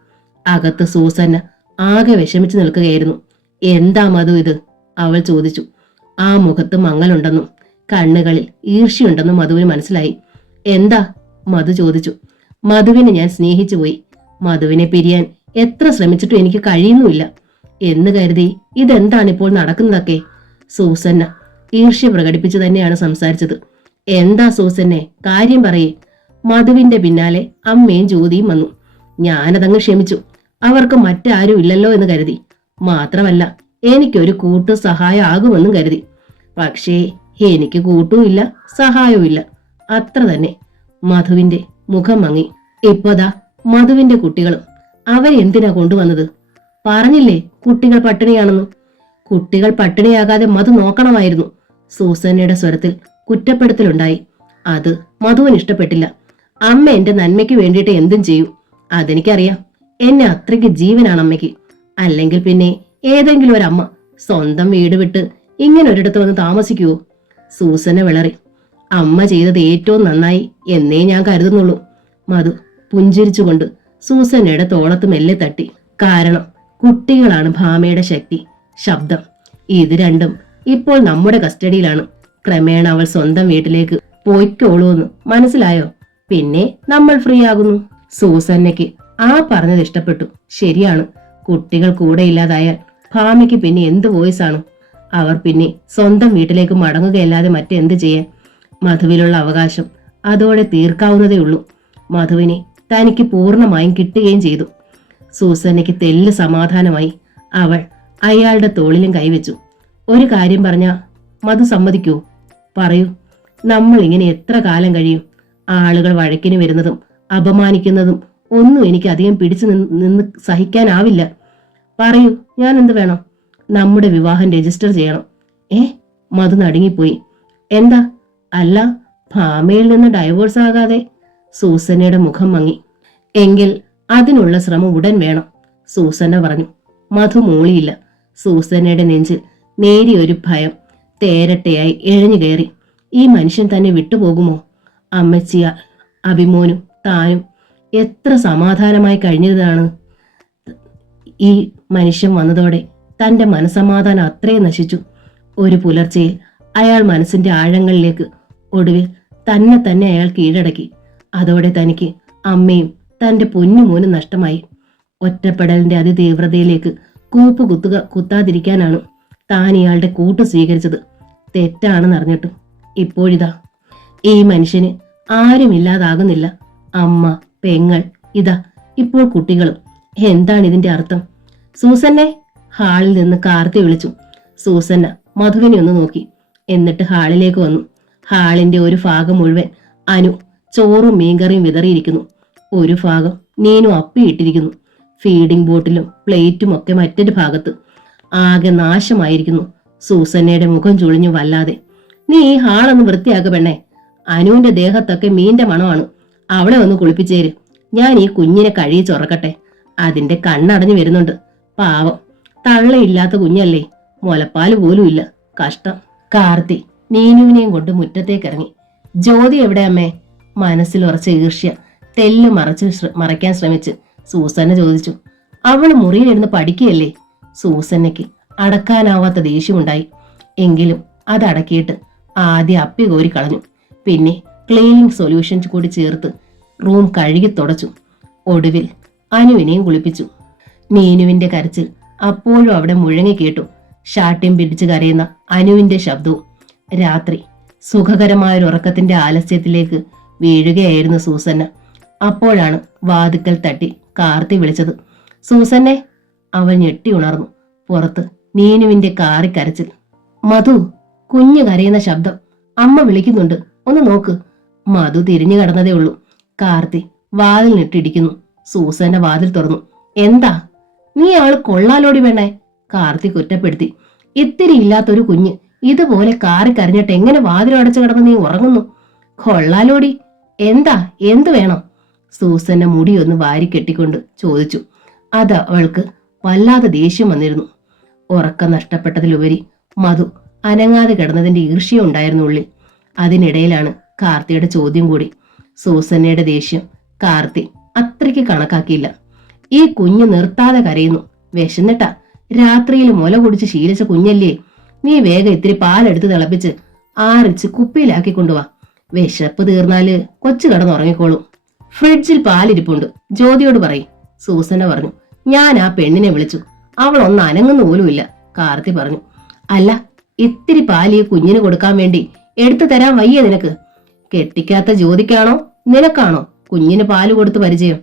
അകത്ത് സൂസന്ന ആകെ വിഷമിച്ചു നിൽക്കുകയായിരുന്നു. എന്താ മധു ഇത്? അവൾ ചോദിച്ചു. ആ മുഖത്ത് മങ്ങലുണ്ടെന്നും കണ്ണുകളിൽ ഈർഷ്യയുണ്ടെന്നും മധുവിന് മനസ്സിലായി. എന്താ? മധു ചോദിച്ചു. മധുവിനെ ഞാൻ സ്നേഹിച്ചു പോയി. മധുവിനെ പിരിയാൻ എത്ര ശ്രമിച്ചിട്ടും എനിക്ക് കഴിയുന്നുമില്ല എന്ന് കരുതി ഇതെന്താണിപ്പോൾ നടക്കുന്നതൊക്കെ? സൂസന്ന ഈർഷ്യ പ്രകടിപ്പിച്ചു തന്നെയാണ് സംസാരിച്ചത്. എന്താ സൂസന്നെ, കാര്യം പറയേ. മധുവിന്റെ പിന്നാലെ അമ്മയും ജ്യോതിയും വന്നു. ഞാനതങ്ങ് ക്ഷമിച്ചു. അവർക്ക് മറ്റാരും ഇല്ലല്ലോ എന്ന് കരുതി. മാത്രമല്ല എനിക്കൊരു കൂട്ടു സഹായം ആകുമെന്നും കരുതി. പക്ഷേ എനിക്ക് കൂട്ടുമില്ല സഹായവുമില്ല. അത്ര തന്നെ. മധുവിന്റെ മുഖം മങ്ങി. ഇപ്പോതാ മധുവിന്റെ കുട്ടികളും. അവരെന്തിനാ കൊണ്ടുവന്നത്? പറഞ്ഞില്ലേ കുട്ടികൾ പട്ടിണിയാണെന്ന്. കുട്ടികൾ പട്ടിണിയാകാതെ മധു നോക്കണമായിരുന്നു. സൂസന്നയുടെ സ്വരത്തിൽ കുറ്റപ്പെടുത്തലുണ്ടായി. അത് മധുവിന് ഇഷ്ടപ്പെട്ടില്ല. അമ്മ എന്റെ നന്മയ്ക്ക് വേണ്ടിയിട്ട് എന്തും ചെയ്യൂ. അതെനിക്കറിയാം. എന്നെ അത്രയ്ക്ക് ജീവനാണ് അമ്മയ്ക്ക്. അല്ലെങ്കിൽ പിന്നെ ഏതെങ്കിലും ഒരമ്മ സ്വന്തം വീട് വിട്ട് ഇങ്ങനെ ഒരിടത്ത് വന്ന് താമസിക്കുവോ? സൂസന വിളറി. അമ്മ ചെയ്തത് ഏറ്റവും നന്നായി എന്നേ ഞാൻ കരുതുന്നുള്ളൂ. മധു പുഞ്ചിരിച്ചുകൊണ്ട് സൂസന്നയുടെ തോളത്ത് മെല്ലെ തട്ടി. കാരണം കുട്ടികളാണ് ഭാമയുടെ ശക്തി, ശബ്ദം. ഇത് രണ്ടും ഇപ്പോൾ നമ്മുടെ കസ്റ്റഡിയിലാണ്. ക്രമേണ അവൾ സ്വന്തം വീട്ടിലേക്ക് പോയിക്കോളൂന്ന് മനസ്സിലായോ? പിന്നെ നമ്മൾ ഫ്രീ ആകുന്നു. സൂസന്നയ്ക്ക് ആ പറഞ്ഞത് ഇഷ്ടപ്പെട്ടു. ശരിയാണ്. കുട്ടികൾ കൂടെ ഇല്ലാതായാൽ ഭാമയ്ക്ക് പിന്നെ എന്ത് വോയിസ് ആണ്? അവർ പിന്നെ സ്വന്തം വീട്ടിലേക്ക് മടങ്ങുകയല്ലാതെ മറ്റെന്ത് ചെയ്യാൻ? മധുവിലുള്ള അവകാശം അതോടെ തീർക്കാവുന്നതേ ഉള്ളൂ. മധുവിനെ തനിക്ക് പൂർണ്ണമായും കിട്ടുകയും ചെയ്തു. സൂസന്നയ്ക്ക് തെല്ല് സമാധാനമായി. അവൾ അയാളുടെ തോളിലും കൈവച്ചു. ഒരു കാര്യം പറഞ്ഞാ മധു സമ്മതിക്കൂ? പറയൂ. നമ്മൾ ഇങ്ങനെ എത്ര കാലം കഴിയും? ആളുകൾ വഴക്കിന് വരുന്നതും അപമാനിക്കുന്നതും ഒന്നും എനിക്ക് അധികം പിടിച്ചു നിന്ന് സഹിക്കാനാവില്ല. പറയൂ, ഞാൻ എന്ത് വേണം? നമ്മുടെ വിവാഹം രജിസ്റ്റർ ചെയ്യണം. മധു നടുങ്ങിപ്പോയി. എന്താ? അല്ല, ഭാമയിൽ നിന്ന് ഡൈവോഴ്സ് ആകാതെ. സൂസന്നയുടെ മുഖം മങ്ങി. എങ്കിൽ അതിനുള്ള ശ്രമം ഉടൻ വേണം, സൂസന്ന പറഞ്ഞു. മധു മൂളിയില്ല. സൂസന്നയുടെ നെഞ്ചിൽ നേരിയൊരു ഭയം തേരട്ടയായി എഴഞ്ഞു കയറി. ഈ മനുഷ്യൻ തന്നെ വിട്ടുപോകുമോ? അമ്മച്ചിയ അഭിമോനും താനും എത്ര സമാധാനമായി കഴിഞ്ഞതാണ്. ഈ മനുഷ്യൻ വന്നതോടെ തന്റെ മനസമാധാനം അത്രയും നശിച്ചു. ഒരു പുലർച്ചയിൽ അയാൾ മനസ്സിന്റെ ആഴങ്ങളിലേക്ക് ഒടുവിൽ തന്നെ അയാൾ കീഴടക്കി. അതോടെ തനിക്ക് അമ്മയും തന്റെ പൊന്നുമോനും നഷ്ടമായി. ഒറ്റപ്പെടലിന്റെ അതിതീവ്രതയിലേക്ക് കുത്താതിരിക്കാനാണ് താൻ ഇയാളുടെ കൂട്ടു സ്വീകരിച്ചത്. തെറ്റാണെന്നറിഞ്ഞിട്ടും ഇപ്പോഴിതാ ഈ മനുഷ്യന് ആരുമില്ലാതാകുന്നില്ല. അമ്മ, പെങ്ങൾ, ഇതാ ഇപ്പോൾ കുട്ടികളും. എന്താണ് ഇതിന്റെ അർത്ഥം? സൂസന്നെ, ഹാളിൽ നിന്ന് കാർത്തി വിളിച്ചു. സൂസന്ന മധുവിനെ ഒന്ന് നോക്കി. എന്നിട്ട് ഹാളിലേക്ക് വന്നു. ഹാളിന്റെ ഒരു ഭാഗം മുഴുവൻ അനു ചോറും മീൻകറിയും വിതറിയിരിക്കുന്നു. ഒരു ഭാഗം നീനു അപ്പിയിട്ടിരിക്കുന്നു. ഫീഡിംഗ് ബോട്ടിലും പ്ലേറ്റും ഒക്കെ മറ്റൊരു ഭാഗത്ത്. ആകെ നാശമായിരിക്കുന്നു. സൂസന്നയുടെ മുഖം ചുളിഞ്ഞു വല്ലാതെ. നീ ഈ ഹാളൊന്ന് വൃത്തിയാക്ക പെണ്ണേ. അനുവിന്റെ ദേഹത്തൊക്കെ മീന്റെ മണമാണ്. അവളെ ഒന്ന് കുളിപ്പിച്ചേര്. ഞാൻ ഈ കുഞ്ഞിനെ കഴുകി ചൊറക്കട്ടെ. അതിന്റെ കണ്ണടഞ്ഞു വരുന്നുണ്ട്. പാവം, തള്ളയില്ലാത്ത കുഞ്ഞല്ലേ, മുലപ്പാല് പോലും ഇല്ല. കഷ്ടം. കാർത്തി നീനുവിനെയും കൊണ്ട് മുറ്റത്തേക്കിറങ്ങി. ജ്യോതി എവിടെ അമ്മേ? മനസ്സിൽ ഉറച്ച ഈർഷ്യ തെല്ല് മറയ്ക്കാൻ ശ്രമിച്ച് സൂസന്ന ചോദിച്ചു. അവള് മുറിയിലിരുന്ന് പഠിക്കുകയല്ലേ. സൂസന്നയ്ക്ക് അടക്കാനാവാത്ത ദേഷ്യമുണ്ടായി. എങ്കിലും അതടക്കിയിട്ട് ആദ്യം അപ്പി കോരി കളഞ്ഞു. പിന്നെ ക്ലീനിങ് സൊല്യൂഷൻസ് കൂടി ചേർത്ത് റൂം കഴുകി തുടച്ചു. ഒടുവിൽ അനുവിനെയും കുളിപ്പിച്ചു. നീനുവിന്റെ കരച്ചിൽ അപ്പോഴും അവിടെ മുഴങ്ങി കേട്ടു. ഷാട്ടിം പിടിച്ച് കരയുന്ന അനുവിന്റെ ശബ്ദവും. രാത്രി സുഖകരമായൊരു ഉറക്കത്തിന്റെ ആലസ്യത്തിലേക്ക് വീഴുകയായിരുന്നു സൂസന്ന. അപ്പോഴാണ് വാതിക്കൽ തട്ടി കാർത്തി വിളിച്ചത്. സൂസന്നെ. അവൻ ഞെട്ടി ഉണർന്നു. പുറത്ത് നീനുവിന്റെ കാറിക്കരച്ചിൽ. മധു, കുഞ്ഞു കരയുന്ന ശബ്ദം. അമ്മ വിളിക്കുന്നുണ്ട്, ഒന്ന് നോക്ക്. മധു തിരിഞ്ഞു കടന്നതേ ഉള്ളൂ. കാർത്തി വാതിൽ നെട്ടിടിക്കുന്നു. സൂസന്ന വാതിൽ തുറന്നു. എന്താ? നീ ആള് കൊള്ളാലോടി വേണേ, കാർത്തി കുറ്റപ്പെടുത്തി. ഇത്തിരി ഇല്ലാത്തൊരു കുഞ്ഞ് ഇതുപോലെ കാറി കരഞ്ഞിട്ട് എങ്ങനെ വാതിലടച്ചു കിടന്ന് നീ ഉറങ്ങുന്നു? കൊള്ളാലോടി. എന്താ, എന്തു വേണം? സൂസന്ന മുടിയൊന്ന് വാരി കെട്ടിക്കൊണ്ട് ചോദിച്ചു. അത് അവൾക്ക് വല്ലാതെ ദേഷ്യം വന്നിരുന്നു. ഉറക്കം നഷ്ടപ്പെട്ടതിലുപരി മധു അനങ്ങാതെ കിടന്നതിന്റെ ഈർഷ്യം ഉണ്ടായിരുന്നു ഉള്ളിൽ. അതിനിടയിലാണ് കാർത്തിയുടെ ചോദ്യം കൂടി. സൂസന്നയുടെ ദേഷ്യം കാർത്തി അത്രയ്ക്ക് കണക്കാക്കിയില്ല. ഈ കുഞ്ഞ് നിർത്താതെ കരയുന്നു. വിശന്നിട്ടാ. രാത്രിയിൽ മുല കുടിച്ച് ശീലിച്ച കുഞ്ഞല്ലേ. നീ വേഗം ഇത്തിരി പാലെടുത്ത് തിളപ്പിച്ച് ആറിച്ച് കുപ്പിയിലാക്കി കൊണ്ടുവാ. വിശപ്പ് തീർന്നാല് കൊച്ചു കിടന്നുറങ്ങിക്കോളും. ഫ്രിഡ്ജിൽ പാലിരിപ്പുണ്ട്, ജ്യോതിയോട് പറയും, സൂസന്ന പറഞ്ഞു. ഞാൻ ആ പെണ്ണിനെ വിളിച്ചു. അവൾ ഒന്ന് അനങ്ങുന്ന പോലുമില്ല, കാർത്തി പറഞ്ഞു. അല്ല, ഇത്തിരി പാല് ഈ കുഞ്ഞിന് കൊടുക്കാൻ വേണ്ടി എടുത്തു തരാൻ വയ്യ നിനക്ക്? കെട്ടിക്കാത്ത ജ്യോതിക്കാണോ നിനക്കാണോ കുഞ്ഞിന് പാല് കൊടുത്ത് പരിചയം?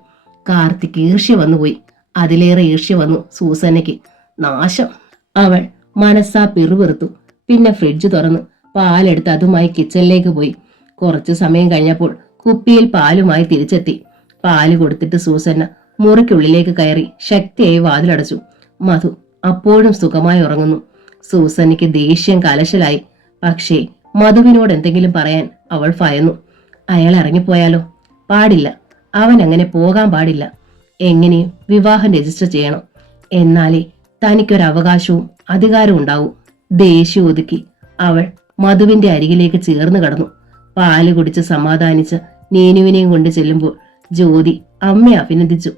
കാർത്തിക്ക് ഈർഷ്യ വന്നുപോയി. അതിലേറെ ഈർഷ്യ വന്നു സൂസന്നയ്ക്ക്. നാശം. അവൾ മനസ്സാ പിറുപിറുത്തു. പിന്നെ ഫ്രിഡ്ജ് തുറന്ന് പാലെടുത്ത് അതുമായി കിച്ചണിലേക്ക് പോയി. കുറച്ചു സമയം കഴിഞ്ഞപ്പോൾ കുപ്പിയിൽ പാലുമായി തിരിച്ചെത്തി. പാല് കൊടുത്തിട്ട് സൂസന്ന മുറിക്കുള്ളിലേക്ക് കയറി ശക്തിയായി വാതിലടച്ചു. മധു അപ്പോഴും സുഖമായി ഉറങ്ങുന്നു. സൂസന്നയ്ക്ക് ദേഷ്യം കലശലായി. പക്ഷേ മധുവിനോട് എന്തെങ്കിലും പറയാൻ അവൾ ഭയന്നു. അയാൾ ഇറങ്ങിപ്പോയാലോ? പാടില്ല. അവൻ അങ്ങനെ പോകാൻ പാടില്ല. എങ്ങനെയും വിവാഹം രജിസ്റ്റർ ചെയ്യണം. എന്നാലേ തനിക്കൊരവകാശവും അധികാരവും ഉണ്ടാവൂ. ദേഷ്യം ഒതുക്കി അവൾ മധുവിന്റെ അരികിലേക്ക് ചേർന്ന് കടന്നു. പാല് കുടിച്ച് സമാധാനിച്ച് നീനുവിനെയും കൊണ്ട് ചെല്ലുമ്പോൾ ജ്യോതി അമ്മയെ അഭിനന്ദിച്ചു.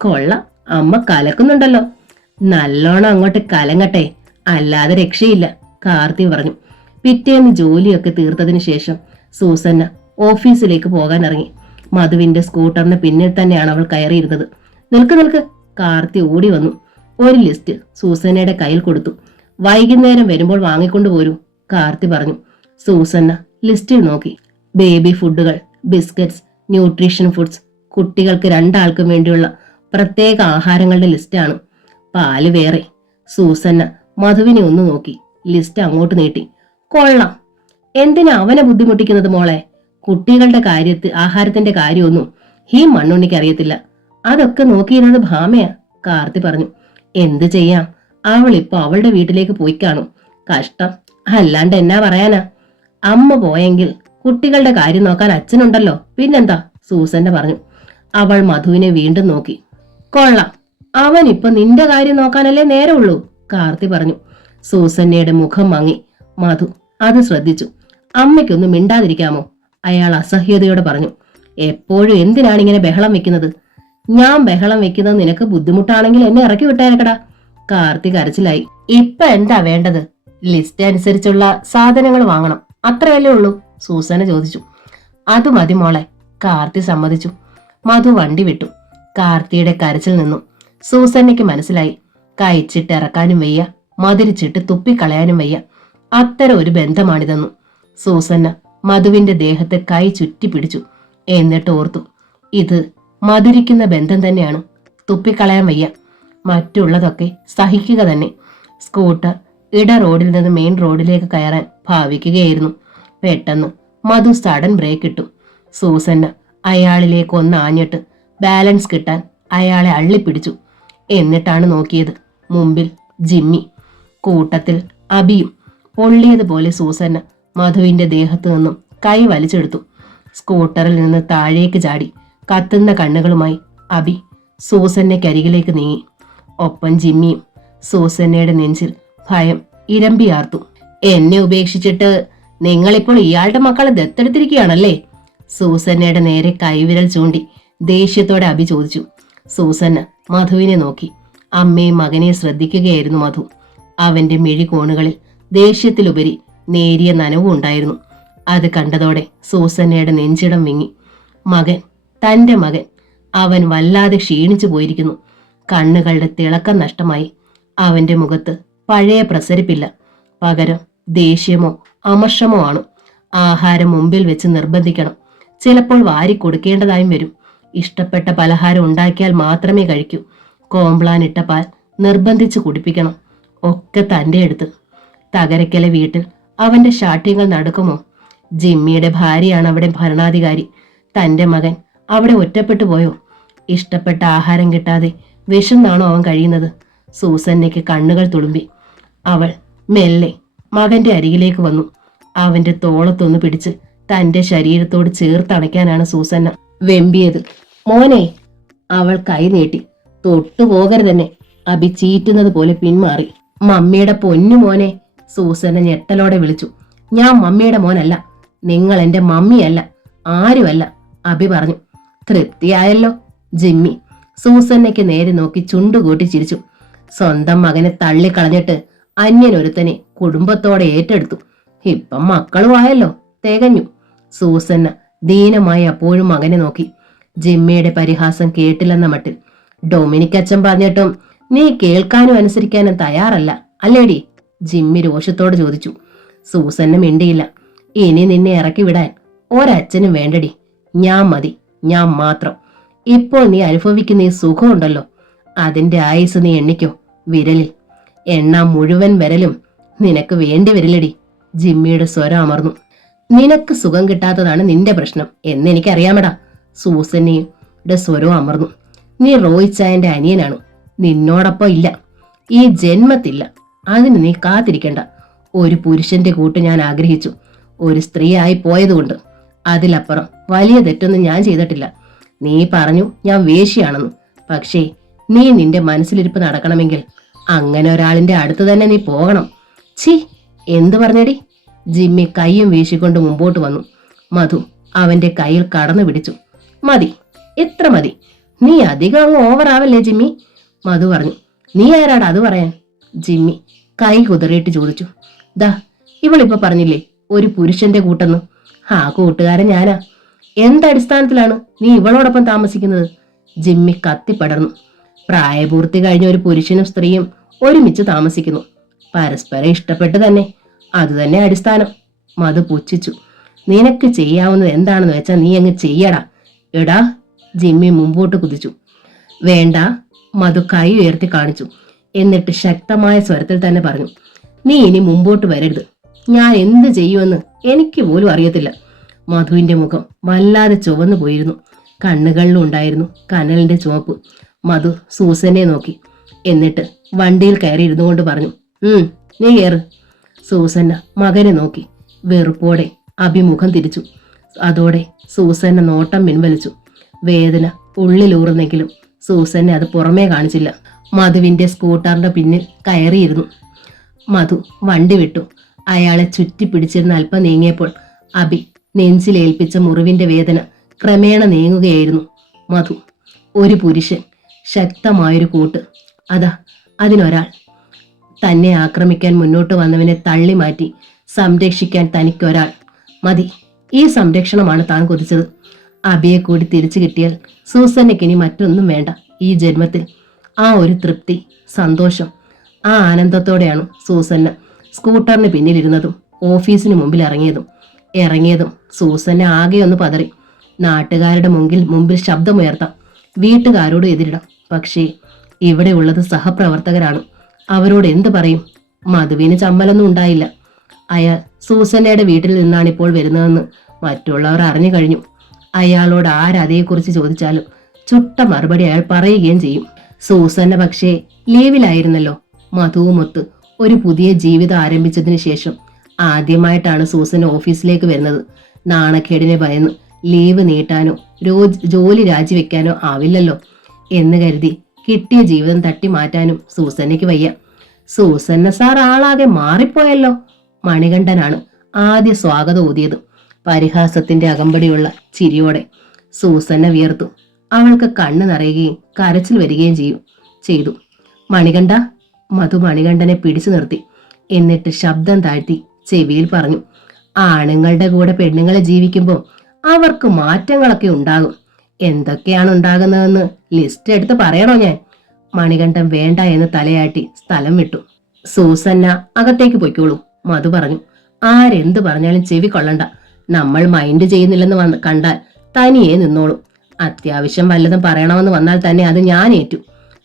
കൊള്ളാം, അമ്മ കലക്കുന്നുണ്ടല്ലോ. നല്ലോണം അങ്ങോട്ട് കലങ്ങട്ടെ, അല്ലാതെ രക്ഷയില്ല, കാർത്തി പറഞ്ഞു. പിറ്റേന്ന് ജോലിയൊക്കെ തീർത്തതിനു ശേഷം സൂസന്ന ഓഫീസിലേക്ക് പോകാൻ ഇറങ്ങി. മധുവിന്റെ സ്കൂട്ടറിന് പിന്നിൽ തന്നെയാണ് അവൾ കയറിയിരുന്നത്. നിൽക്ക്, കാർത്തി ഓടി വന്നു. ഒരു ലിസ്റ്റ് സൂസന്നയുടെ കയ്യിൽ കൊടുത്തു. വൈകുന്നേരം വരുമ്പോൾ വാങ്ങിക്കൊണ്ടു പോരൂ, കാർത്തി പറഞ്ഞു. സൂസന്ന ലിസ്റ്റിൽ നോക്കി. ബേബി ഫുഡുകൾ, ബിസ്ക്കറ്റ്സ്, ന്യൂട്രീഷൻ ഫുഡ്സ്, കുട്ടികൾക്ക് രണ്ടാൾക്കും വേണ്ടിയുള്ള പ്രത്യേക ആഹാരങ്ങളുടെ ലിസ്റ്റാണ്. പാല് വേറെ. സൂസന്ന മധുവിനെ ഒന്ന് നോക്കി ലിസ്റ്റ് അങ്ങോട്ട് നീട്ടി. കൊള്ളാം, എന്തിനാ അവനെ ബുദ്ധിമുട്ടിക്കുന്നത് മോളെ? കുട്ടികളുടെ ആഹാരത്തിന്റെ കാര്യമൊന്നും ഈ മണ്ണുണ്ണിക്ക് അറിയത്തില്ല. അതൊക്കെ നോക്കിയിരുന്നത് ഭാമയാ, കാർത്തി പറഞ്ഞു. എന്ത് ചെയ്യാം, അവൾ ഇപ്പൊ അവളുടെ വീട്ടിലേക്ക് പോയി കാണും. കഷ്ടം, അല്ലാണ്ട് എന്നാ പറയാനാ? അമ്മ പോയെങ്കിൽ കുട്ടികളുടെ കാര്യം നോക്കാൻ അച്ഛനുണ്ടല്ലോ, പിന്നെന്താ, സൂസന്ന പറഞ്ഞു. അവൾ മധുവിനെ വീണ്ടും നോക്കി. കൊള്ളാം, അവൻ ഇപ്പൊ നിന്റെ കാര്യം നോക്കാനല്ലേ നേരമുള്ളൂ, കാർത്തി പറഞ്ഞു. സൂസന്നയുടെ മുഖം മങ്ങി. മധു അത് ശ്രദ്ധിച്ചു. അമ്മയ്ക്കൊന്നും മിണ്ടാതിരിക്കാമോ, അയാൾ അസഹ്യതയോടെ പറഞ്ഞു. എപ്പോഴും എന്തിനാണ് ഇങ്ങനെ ബഹളം വെക്കുന്നത്? ഞാൻ ബഹളം വെക്കുന്നത് നിനക്ക് ബുദ്ധിമുട്ടാണെങ്കിൽ എന്നെ ഇറക്കി വിട്ടേക്കടാ. കാർത്തി കരച്ചിലായി. ഇപ്പൊ എന്താ വേണ്ടത്? ലിസ്റ്റ് അനുസരിച്ചുള്ള സാധനങ്ങൾ വാങ്ങണം, അത്രയല്ലേ ഉള്ളൂ, സൂസന ചോദിച്ചു. അത് മതി മോളെ, കാർത്തി സമ്മതിച്ചു. മധു വണ്ടി വിട്ടു. കാർത്തിയുടെ കരച്ചിൽ നിന്നു സൂസന്നയ്ക്ക് മനസ്സിലായി, കഴിച്ചിട്ട് ഇറക്കാനും വയ്യ, മതിരിച്ചിട്ട് തുപ്പിക്കളയാനും വയ്യ. അത്തരം ഒരു ബന്ധമാണിതെന്നു. സൂസന്ന മധുവിന്റെ ദേഹത്തെ കൈ ചുറ്റി പിടിച്ചു. എന്നിട്ട് ഓർത്തു, ഇത് മധുരിക്കുന്ന ബന്ധം തന്നെയാണ്, തുപ്പിക്കളയാൻ വയ്യ. മറ്റുള്ളതൊക്കെ സഹിക്കുക തന്നെ. സ്കൂട്ടർ ഇട റോഡിൽ നിന്ന് മെയിൻ റോഡിലേക്ക് കയറാൻ ഭാവിക്കുകയായിരുന്നു. പെട്ടെന്ന് മധു സഡൻ ബ്രേക്ക് ഇട്ടു. സൂസന്ന അയാളിലേക്ക് ഒന്ന് ആഞ്ഞിട്ട് ബാലൻസ് കിട്ടാൻ അയാളെ അള്ളിപ്പിടിച്ചു. എന്നിട്ടാണ് നോക്കിയത്, മുമ്പിൽ ജിമ്മി, കൂട്ടത്തിൽ അബിയും. പൊള്ളിയതുപോലെ സൂസന്ന മധുവിന്റെ ദേഹത്തു നിന്നും കൈ വലിച്ചെടുത്തു. സ്കൂട്ടറിൽ നിന്ന് താഴേക്ക് ചാടി കത്തുന്ന കണ്ണുകളുമായി അബി സൂസന്നയ്ക്കരികിലേക്ക് നീങ്ങി. ഒപ്പം ജിമ്മിയും. സൂസന്നയുടെ നെഞ്ചിൽ ഭയം ഇരമ്പിയാർത്തു. എന്നെ ഉപേക്ഷിച്ചിട്ട് നിങ്ങളിപ്പോൾ ഇയാളുടെ മക്കളെ ദത്തെടുത്തിരിക്കുകയാണല്ലേ? സൂസന്നയുടെ നേരെ കൈവിരൽ ചൂണ്ടി ദേഷ്യത്തോടെ അബി ചോദിച്ചു. സൂസന്ന മധുവിനെ നോക്കി. അമ്മയും മകനെ ശ്രദ്ധിക്കുകയായിരുന്നു മധു. അവന്റെ മിഴികോണുകളിൽ ദേഷ്യത്തിലുപരി നേരിയ നനവും ഉണ്ടായിരുന്നു. അത് കണ്ടതോടെ സൂസന്നയുടെ നെഞ്ചിടം വിങ്ങി. മകൻ, തന്റെ മകൻ, അവൻ വല്ലാതെ ക്ഷീണിച്ചു പോയിരിക്കുന്നു. കണ്ണുകളുടെ തിളക്കം നഷ്ടമായി. അവന്റെ മുഖത്ത് പഴയ പ്രസരിപ്പില്ല. പകരം ദേഷ്യമോ അമർഷമോ ആണ്. ആഹാരം മുമ്പിൽ വെച്ച് നിർബന്ധിക്കണം. ചിലപ്പോൾ വാരി കൊടുക്കേണ്ടതായും വരും. ഇഷ്ടപ്പെട്ട പലഹാരം ഉണ്ടാക്കിയാൽ മാത്രമേ കഴിക്കൂ. കോംപ്ലാനിട്ട പാൽ നിർബന്ധിച്ച് കുടിപ്പിക്കണം. ഒക്കെ തന്റെ അടുത്ത്. തകരക്കലെ വീട്ടിൽ അവന്റെ ശാഠ്യങ്ങൾ നടക്കുമോ? ജിമ്മിയുടെ ഭാര്യയാണ് അവിടെ ഭരണാധികാരി. തന്റെ മകൻ അവിടെ ഒറ്റപ്പെട്ടു പോയോ? ഇഷ്ടപ്പെട്ട ആഹാരം കിട്ടാതെ വിശന്നാണോ അവൻ കഴിയുന്നത്? സൂസന്നയ്ക്ക് കണ്ണുകൾ തുളുമ്പി. അവൾ മെല്ലെ മകന്റെ അരികിലേക്ക് വന്നു. അവന്റെ തോളത്തൊന്ന് പിടിച്ച് തന്റെ ശരീരത്തോട് ചേർത്തണയ്ക്കാനാണ് സൂസന്ന വെമ്പിയത്. മോനെ, അവൾ കൈ നീട്ടി. തൊട്ടുപോകരുതെന്നെ, അബി ചീറ്റുന്നത് പോലെ പിന്മാറി. മമ്മിയുടെ പൊന്നു മോനെ, സൂസന്ന ഞെട്ടലോടെ വിളിച്ചു. ഞാൻ മമ്മിയുടെ മോനല്ല, നിങ്ങൾ എന്റെ മമ്മിയല്ല, ആരുമല്ല, അബി പറഞ്ഞു. തൃപ്തിയായല്ലോ, ജിമ്മി സൂസന്നയ്ക്ക് നേരെ നോക്കി ചുണ്ടുകൂട്ടി ചിരിച്ചു. സ്വന്തം മകനെ തള്ളിക്കളഞ്ഞിട്ട് അന്യനൊരുത്തനെ കുടുംബത്തോടെ ഏറ്റെടുത്തു. ഇപ്പം മക്കളും ആയല്ലോ, തികഞ്ഞു. സൂസന്ന ദീനമായി അപ്പോഴും മകനെ നോക്കി. ജിമ്മിയുടെ പരിഹാസം കേട്ടില്ലെന്ന മട്ടിൽ. ഡൊമിനിക് അച്ഛൻ പറഞ്ഞിട്ടും നീ കേൾക്കാനും അനുസരിക്കാനും തയ്യാറല്ല അല്ലേടി? ജിമ്മി രോഷത്തോട് ചോദിച്ചു. സൂസന്ന മിണ്ടിയില്ല. ഇനി നിന്നെ ഇറക്കി വിടാൻ ഒരച്ഛനും വേണ്ടടി, ഞാൻ മതി, ഞാൻ മാത്രം. ഇപ്പോൾ നീ അനുഭവിക്കുന്ന ഈ സുഖമുണ്ടല്ലോ, അതിന്റെ ആയുസ് നീ എണ്ണിക്കോ വിരലിൽ. എണ്ണാൻ മുഴുവൻ വിരലും നിനക്ക് വേണ്ടി വരില്ലടി. ജിമ്മിയുടെ സ്വരം അമർന്നു. നിനക്ക് സുഖം കിട്ടാത്തതാണ് നിന്റെ പ്രശ്നം എന്നെനിക്കറിയാമടാ. സൂസന്നയുടെ സ്വരം അമർന്നു. നീ റോയിച്ചായന്റെ അനിയനാണ്, നിന്നോടൊപ്പം ഇല്ല, ഈ ജന്മത്തില്ല. അതിന് നീ കാത്തിരിക്കണ്ട. ഒരു പുരുഷന്റെ കൂട്ട് ഞാൻ ആഗ്രഹിച്ചു, ഒരു സ്ത്രീയായി പോയതുകൊണ്ട്. അതിലപ്പുറം വലിയ തെറ്റൊന്നും ഞാൻ ചെയ്തിട്ടില്ല. നീ പറഞ്ഞു ഞാൻ വേശ്യയാണെന്ന്. പക്ഷേ നീ നിന്റെ മനസ്സിലിരിപ്പ് നടക്കണമെങ്കിൽ അങ്ങനെ ഒരാളിന്റെ അടുത്ത് തന്നെ നീ പോകണം. ഛീ, എന്തു പറഞ്ഞടി? ജിമ്മി കൈയും വീശിക്കൊണ്ട് മുമ്പോട്ട് വന്നു. മധു അവന്റെ കയ്യിൽ കടന്നു പിടിച്ചു. മതി, എത്ര മതി, നീ അധികം അങ്ങ് ഓവറാവല്ലേ ജിമ്മി, മധു പറഞ്ഞു. നീ ആരാടാ അത് പറയാൻ? ജിമ്മി കൈ കുതിറിയിട്ട് ചോദിച്ചു. ദാ ഇവളിപ്പോ പറഞ്ഞില്ലേ ഒരു പുരുഷന്റെ കൂട്ടെന്ന്, ആ കൂട്ടുകാരൻ ഞാനാ. എന്തടിസ്ഥാനത്തിലാണ് നീ ഇവളോടൊപ്പം താമസിക്കുന്നത്? ജിമ്മി കത്തിപ്പടർന്നു. പ്രായപൂർത്തി കഴിഞ്ഞ ഒരു പുരുഷനും സ്ത്രീയും ഒരുമിച്ച് താമസിക്കുന്നു, പരസ്പരം ഇഷ്ടപ്പെട്ട് തന്നെ. അതുതന്നെ അടിസ്ഥാനം, മധു പുച്ഛിച്ചു. നിനക്ക് ചെയ്യാവുന്നത് എന്താണെന്ന് വെച്ചാൽ നീ അങ്ങ് ചെയ്യടാ. എടാ, ജിമ്മി മുമ്പോട്ട് കുതിച്ചു. വേണ്ട, മധു കൈ ഉയർത്തി കാണിച്ചു. എന്നിട്ട് ശക്തമായ സ്വരത്തിൽ തന്നെ പറഞ്ഞു. നീ ഇനി മുമ്പോട്ട് വരരുത്. ഞാൻ എന്ത് ചെയ്യുമെന്ന് എനിക്ക് പോലും അറിയത്തില്ല. മധുവിന്റെ മുഖം വല്ലാതെ ചുവന്നു പോയിരുന്നു. കണ്ണുകളിലും ഉണ്ടായിരുന്നു കനലിന്റെ ചുവപ്പ്. മധു സൂസനെ നോക്കി. എന്നിട്ട് വണ്ടിയിൽ കയറി ഇരുന്നുകൊണ്ട് പറഞ്ഞു, നീ കയറ്. സൂസന്ന മകനെ നോക്കി. വെറുപ്പോടെ അഭിമുഖം തിരിച്ചു. അതോടെ സൂസന്ന നോട്ടം പിൻവലിച്ചു. വേദന ഉള്ളിലൂറുന്നെങ്കിലും സൂസന്നെ അത് പുറമേ കാണിച്ചില്ല. മധുവിന്റെ സ്കൂട്ടറിന്റെ പിന്നിൽ കയറിയിരുന്നു. മധു വണ്ടി വിട്ടു. അയാളെ ചുറ്റി പിടിച്ചിരുന്ന് അല്പം നീങ്ങിയപ്പോൾ അബി നെഞ്ചിലേൽപ്പിച്ച മുറിവിന്റെ വേദന ക്രമേണ നീങ്ങുകയായിരുന്നു. മധു, ഒരു പുരുഷൻ, ശക്തമായൊരു കൂട്ട്. അതാ അതിനൊരാൾ. തന്നെ ആക്രമിക്കാൻ മുന്നോട്ട് വന്നവനെ തള്ളി മാറ്റി സംരക്ഷിക്കാൻ തനിക്കൊരാൾ. മതി, ഈ സംരക്ഷണമാണ് താൻ കൊതിച്ചത്. അബിയെ കൂടി തിരിച്ചു കിട്ടിയാൽ സൂസന്നയ്ക്കിനി മറ്റൊന്നും വേണ്ട ഈ ജന്മത്തിൽ. ആ ഒരു തൃപ്തി, സന്തോഷം, ആ ആനന്ദത്തോടെയാണ് സൂസന്ന സ്കൂട്ടറിന് പിന്നിലിരുന്നതും ഓഫീസിന് മുമ്പിൽ ഇറങ്ങിയതും സൂസന്ന ആകെ ഒന്ന് പതറി. നാട്ടുകാരുടെ മുമ്പിൽ ശബ്ദമുയർത്താം, വീട്ടുകാരോട് എതിരിടാം. പക്ഷേ ഇവിടെ ഉള്ളത് സഹപ്രവർത്തകരാണ്. അവരോട് എന്ത് പറയും? മധുവിന് ചമ്മലൊന്നും ഉണ്ടായില്ല. അയാൾ സൂസന്നയുടെ വീട്ടിൽ നിന്നാണ് ഇപ്പോൾ വരുന്നതെന്ന് മറ്റുള്ളവർ അറിഞ്ഞു കഴിഞ്ഞു. അയാളോട് ആരതേക്കുറിച്ച് ചോദിച്ചാലും ചുട്ട മറുപടി അയാൾ പറയുകയും ചെയ്യും. സൂസന്ന പക്ഷേ ലീവിലായിരുന്നല്ലോ. മധുവുമൊത്ത് ഒരു പുതിയ ജീവിതം ആരംഭിച്ചതിന് ശേഷം ആദ്യമായിട്ടാണ് സൂസന്ന ഓഫീസിലേക്ക് വരുന്നത്. നാണക്കേടിനെ ഭയന്ന് ലീവ് നീട്ടാനോ ജോലി രാജിവെക്കാനോ ആവില്ലല്ലോ എന്ന് കരുതി കിട്ടിയ ജീവിതം തട്ടി മാറ്റാനും സൂസന്നയ്ക്ക് വയ്യ. സൂസന്ന സാർ ആളാകെ മാറിപ്പോയല്ലോ. മണികണ്ഠനാണ് ആദ്യ സ്വാഗതം ഊതിയത്. പരിഹാസത്തിന്റെ അകമ്പടിയുള്ള ചിരിയോടെ സൂസന്ന വിയർത്തു. അവൾക്ക് കണ്ണ് നിറയുകയും കരച്ചിൽ വരികയും ചെയ്തു. മണികണ്ഠ. മധു മണികണ്ഠനെ പിടിച്ചു നിർത്തി. എന്നിട്ട് ശബ്ദം താഴ്ത്തി ചെവിയിൽ പറഞ്ഞു, ആണുങ്ങളുടെ കൂടെ പെണ്ണുങ്ങളെ ജീവിക്കുമ്പോൾ അവർക്ക് മാറ്റങ്ങളൊക്കെ ഉണ്ടാകും. എന്തൊക്കെയാണ് ഉണ്ടാകുന്നതെന്ന് ലിസ്റ്റ് എടുത്ത് പറയണോ ഞാൻ? മണികണ്ഠൻ വേണ്ട എന്ന് തലയാട്ടി സ്ഥലം വിട്ടു. സൂസന്ന അകത്തേക്ക് പൊയ്ക്കോളൂ, മധു പറഞ്ഞു. ആരെന്ത് പറഞ്ഞാലും ചെവി കൊള്ളണ്ട. നമ്മൾ മൈൻഡ് ചെയ്യുന്നില്ലെന്ന് കണ്ടാൽ തനിയെ നിന്നോളൂ. അത്യാവശ്യം വല്ലതും പറയണമെന്ന് വന്നാൽ തന്നെ അത് ഞാൻ ഏറ്റു.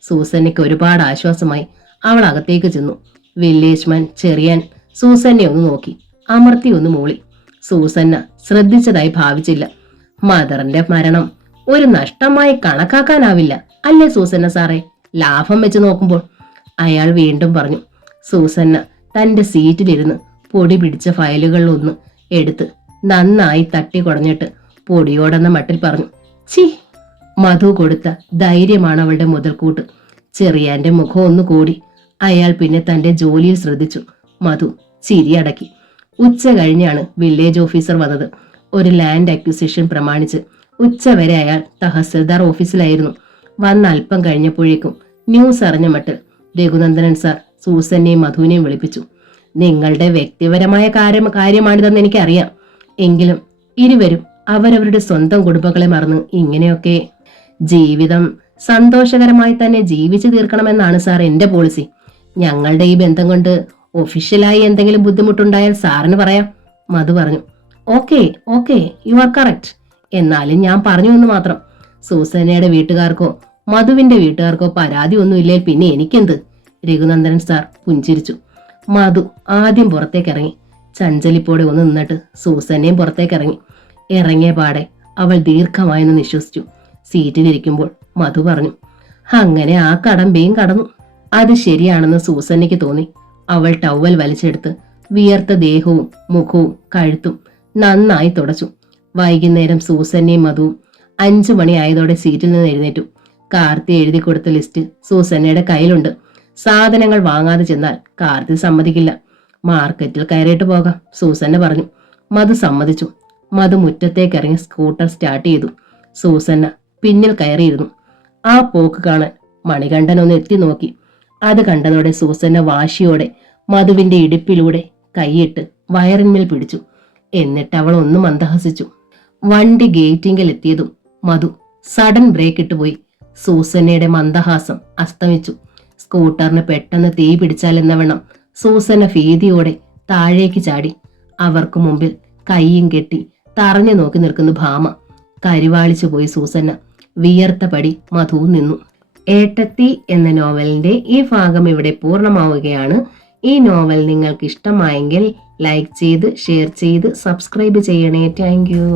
സൂസന്നയ്ക്ക് ഒരുപാട് ആശ്വാസമായി. അവൾ അകത്തേക്ക് ചെന്നു. വില്ലേജ്മാൻ ചെറിയാൻ സൂസന്നെ ഒന്ന് നോക്കി, അമർത്തി ഒന്ന് മൂളി. സൂസന്ന ശ്രദ്ധിച്ചതായി ഭാവിച്ചില്ല. മദറിന്റെ മരണം ഒരു നഷ്ടമായി കണക്കാക്കാനാവില്ല അല്ലേ സൂസന്ന സാറേ, ലാഭം വെച്ച് നോക്കുമ്പോൾ? അയാൾ വീണ്ടും പറഞ്ഞു. സൂസന്ന തന്റെ സീറ്റിലിരുന്ന് പൊടി പിടിച്ച ഫയലുകളിലൊന്ന് എടുത്ത് നന്നായി തട്ടി കുടഞ്ഞിട്ട് പൊടിയോടെന്ന മട്ടിൽ പറഞ്ഞു, ചി. മധു കൊടുത്ത ധൈര്യമാണ് അവളുടെ മുതൽക്കൂട്ട്. ചെറിയാന്റെ മുഖം ഒന്ന് കൂടി. അയാൾ പിന്നെ തന്റെ ജോലിയിൽ ശ്രദ്ധിച്ചു. മധു ചിരിയടക്കി. ഉച്ച കഴിഞ്ഞാണ് വില്ലേജ് ഓഫീസർ വന്നത്. ഒരു ലാൻഡ് അക്വിസിഷൻ പ്രമാണിച്ച് ഉച്ചവരെ അയാൾ തഹസിൽദാർ ഓഫീസിലായിരുന്നു. വന്ന് അല്പം കഴിഞ്ഞപ്പോഴേക്കും ന്യൂസ് അറിഞ്ഞ മട്ടിൽ രഘുനന്ദനൻ സാർ സൂസന്നെയും മധുവിനെയും വിളിപ്പിച്ചു. നിങ്ങളുടെ വ്യക്തിപരമായ കാര്യമാണിതെന്ന് എനിക്കറിയാം. എങ്കിലും ഇരുവരും അവരവരുടെ സ്വന്തം കുടുംബങ്ങളെ മറന്ന് ഇങ്ങനെയൊക്കെ ജീവിതം സന്തോഷകരമായി തന്നെ ജീവിച്ചു തീർക്കണമെന്നാണ് സാർ എന്റെ പോളിസി. ഞങ്ങളുടെ ഈ ബന്ധം കൊണ്ട് ഒഫീഷ്യലായി എന്തെങ്കിലും ബുദ്ധിമുട്ടുണ്ടായാൽ സാറിന് പറയാം, മധു പറഞ്ഞു. Okay you are correct. എന്നാലും ഞാൻ പറഞ്ഞു എന്ന് മാത്രം. സൂസന്നയുടെ വീട്ടുകാർക്കോ മധുവിന്റെ വീട്ടുകാർക്കോ പരാതി ഒന്നുമില്ലേ പിന്നെ എനിക്കെന്ത്? രഘുനന്ദനൻ സാർ പുഞ്ചിരിച്ചു. മധു ആദ്യം പുറത്തേക്കിറങ്ങി. ചഞ്ചലിപ്പോടെ ഒന്ന് നിന്നിട്ട് സൂസന്നയും പുറത്തേക്കിറങ്ങി. ഇറങ്ങിയ പാടെ അവൾ ദീർഘമായെന്ന് നിശ്വസിച്ചു. സീറ്റിലിരിക്കുമ്പോൾ മധു പറഞ്ഞു, അങ്ങനെ ആ കടമ്പയും കടന്നു. അത് ശരിയാണെന്ന് സൂസന്നയ്ക്ക് തോന്നി. അവൾ ടവൽ വലിച്ചെടുത്ത് വിയർത്ത ദേഹവും മുഖവും കഴുത്തും നന്നായി തുടച്ചു. വൈകുന്നേരം സൂസന്നയും മധുവും 5 മണിയായതോടെ സീറ്റിൽ നിന്ന് എഴുന്നേറ്റു. കാർത്തി എഴുതി കൊടുത്ത ലിസ്റ്റ് സൂസന്നയുടെ കയ്യിലുണ്ട്. സാധനങ്ങൾ വാങ്ങാതെ ചെന്നാൽ കാർത്തി സമ്മതിക്കില്ല. മാർക്കറ്റിൽ കയറിയിട്ട് പോകാം, സൂസന്ന പറഞ്ഞു. മധു സമ്മതിച്ചു. മധു മുറ്റത്തേക്ക് ഇറങ്ങി സ്കൂട്ടർ സ്റ്റാർട്ട് ചെയ്തു. സൂസന്ന പിന്നിൽ കയറിയിരുന്നു. ആ പോക്ക് കാണാൻ മണികണ്ഠൻ ഒന്ന് എത്തി നോക്കി. അത് കണ്ടതോടെ സൂസന്ന വാശിയോടെ മധുവിന്റെ ഇടുപ്പിലൂടെ കൈയിട്ട് വയറിന്മേൽ പിടിച്ചു. എന്നിട്ട് അവൾ ഒന്ന് മന്ദഹസിച്ചു. വണ്ടി ഗേറ്റിങ്കിൽ എത്തിയതും മധു സഡൻ ബ്രേക്ക് ഇട്ടുപോയി. സൂസന്നയുടെ മന്ദഹാസം അസ്തമിച്ചു. സ്കൂട്ടറിന് പെട്ടെന്ന് തീ പിടിച്ചാലെന്നവണ്ണം സൂസന്ന ഭീതിയോടെ താഴേക്ക് ചാടി. അവർക്ക് മുമ്പിൽ കൈയും കെട്ടി തറഞ്ഞു നോക്കി നിൽക്കുന്ന ഭാമ. കരിവാളിച്ചു പോയി സൂസന്ന. വിയർത്ത പടി മധു നിന്നു. ഏട്ടത്തി എന്ന നോവലിന്റെ ഈ ഭാഗം ഇവിടെ പൂർണ്ണമാവുകയാണ്. ഈ നോവൽ നിങ്ങൾക്ക് ഇഷ്ടമായെങ്കിൽ ലൈക്ക് ചെയ്ത് ഷെയർ ചെയ്ത് സബ്സ്ക്രൈബ് ചെയ്യണേ. Thank you.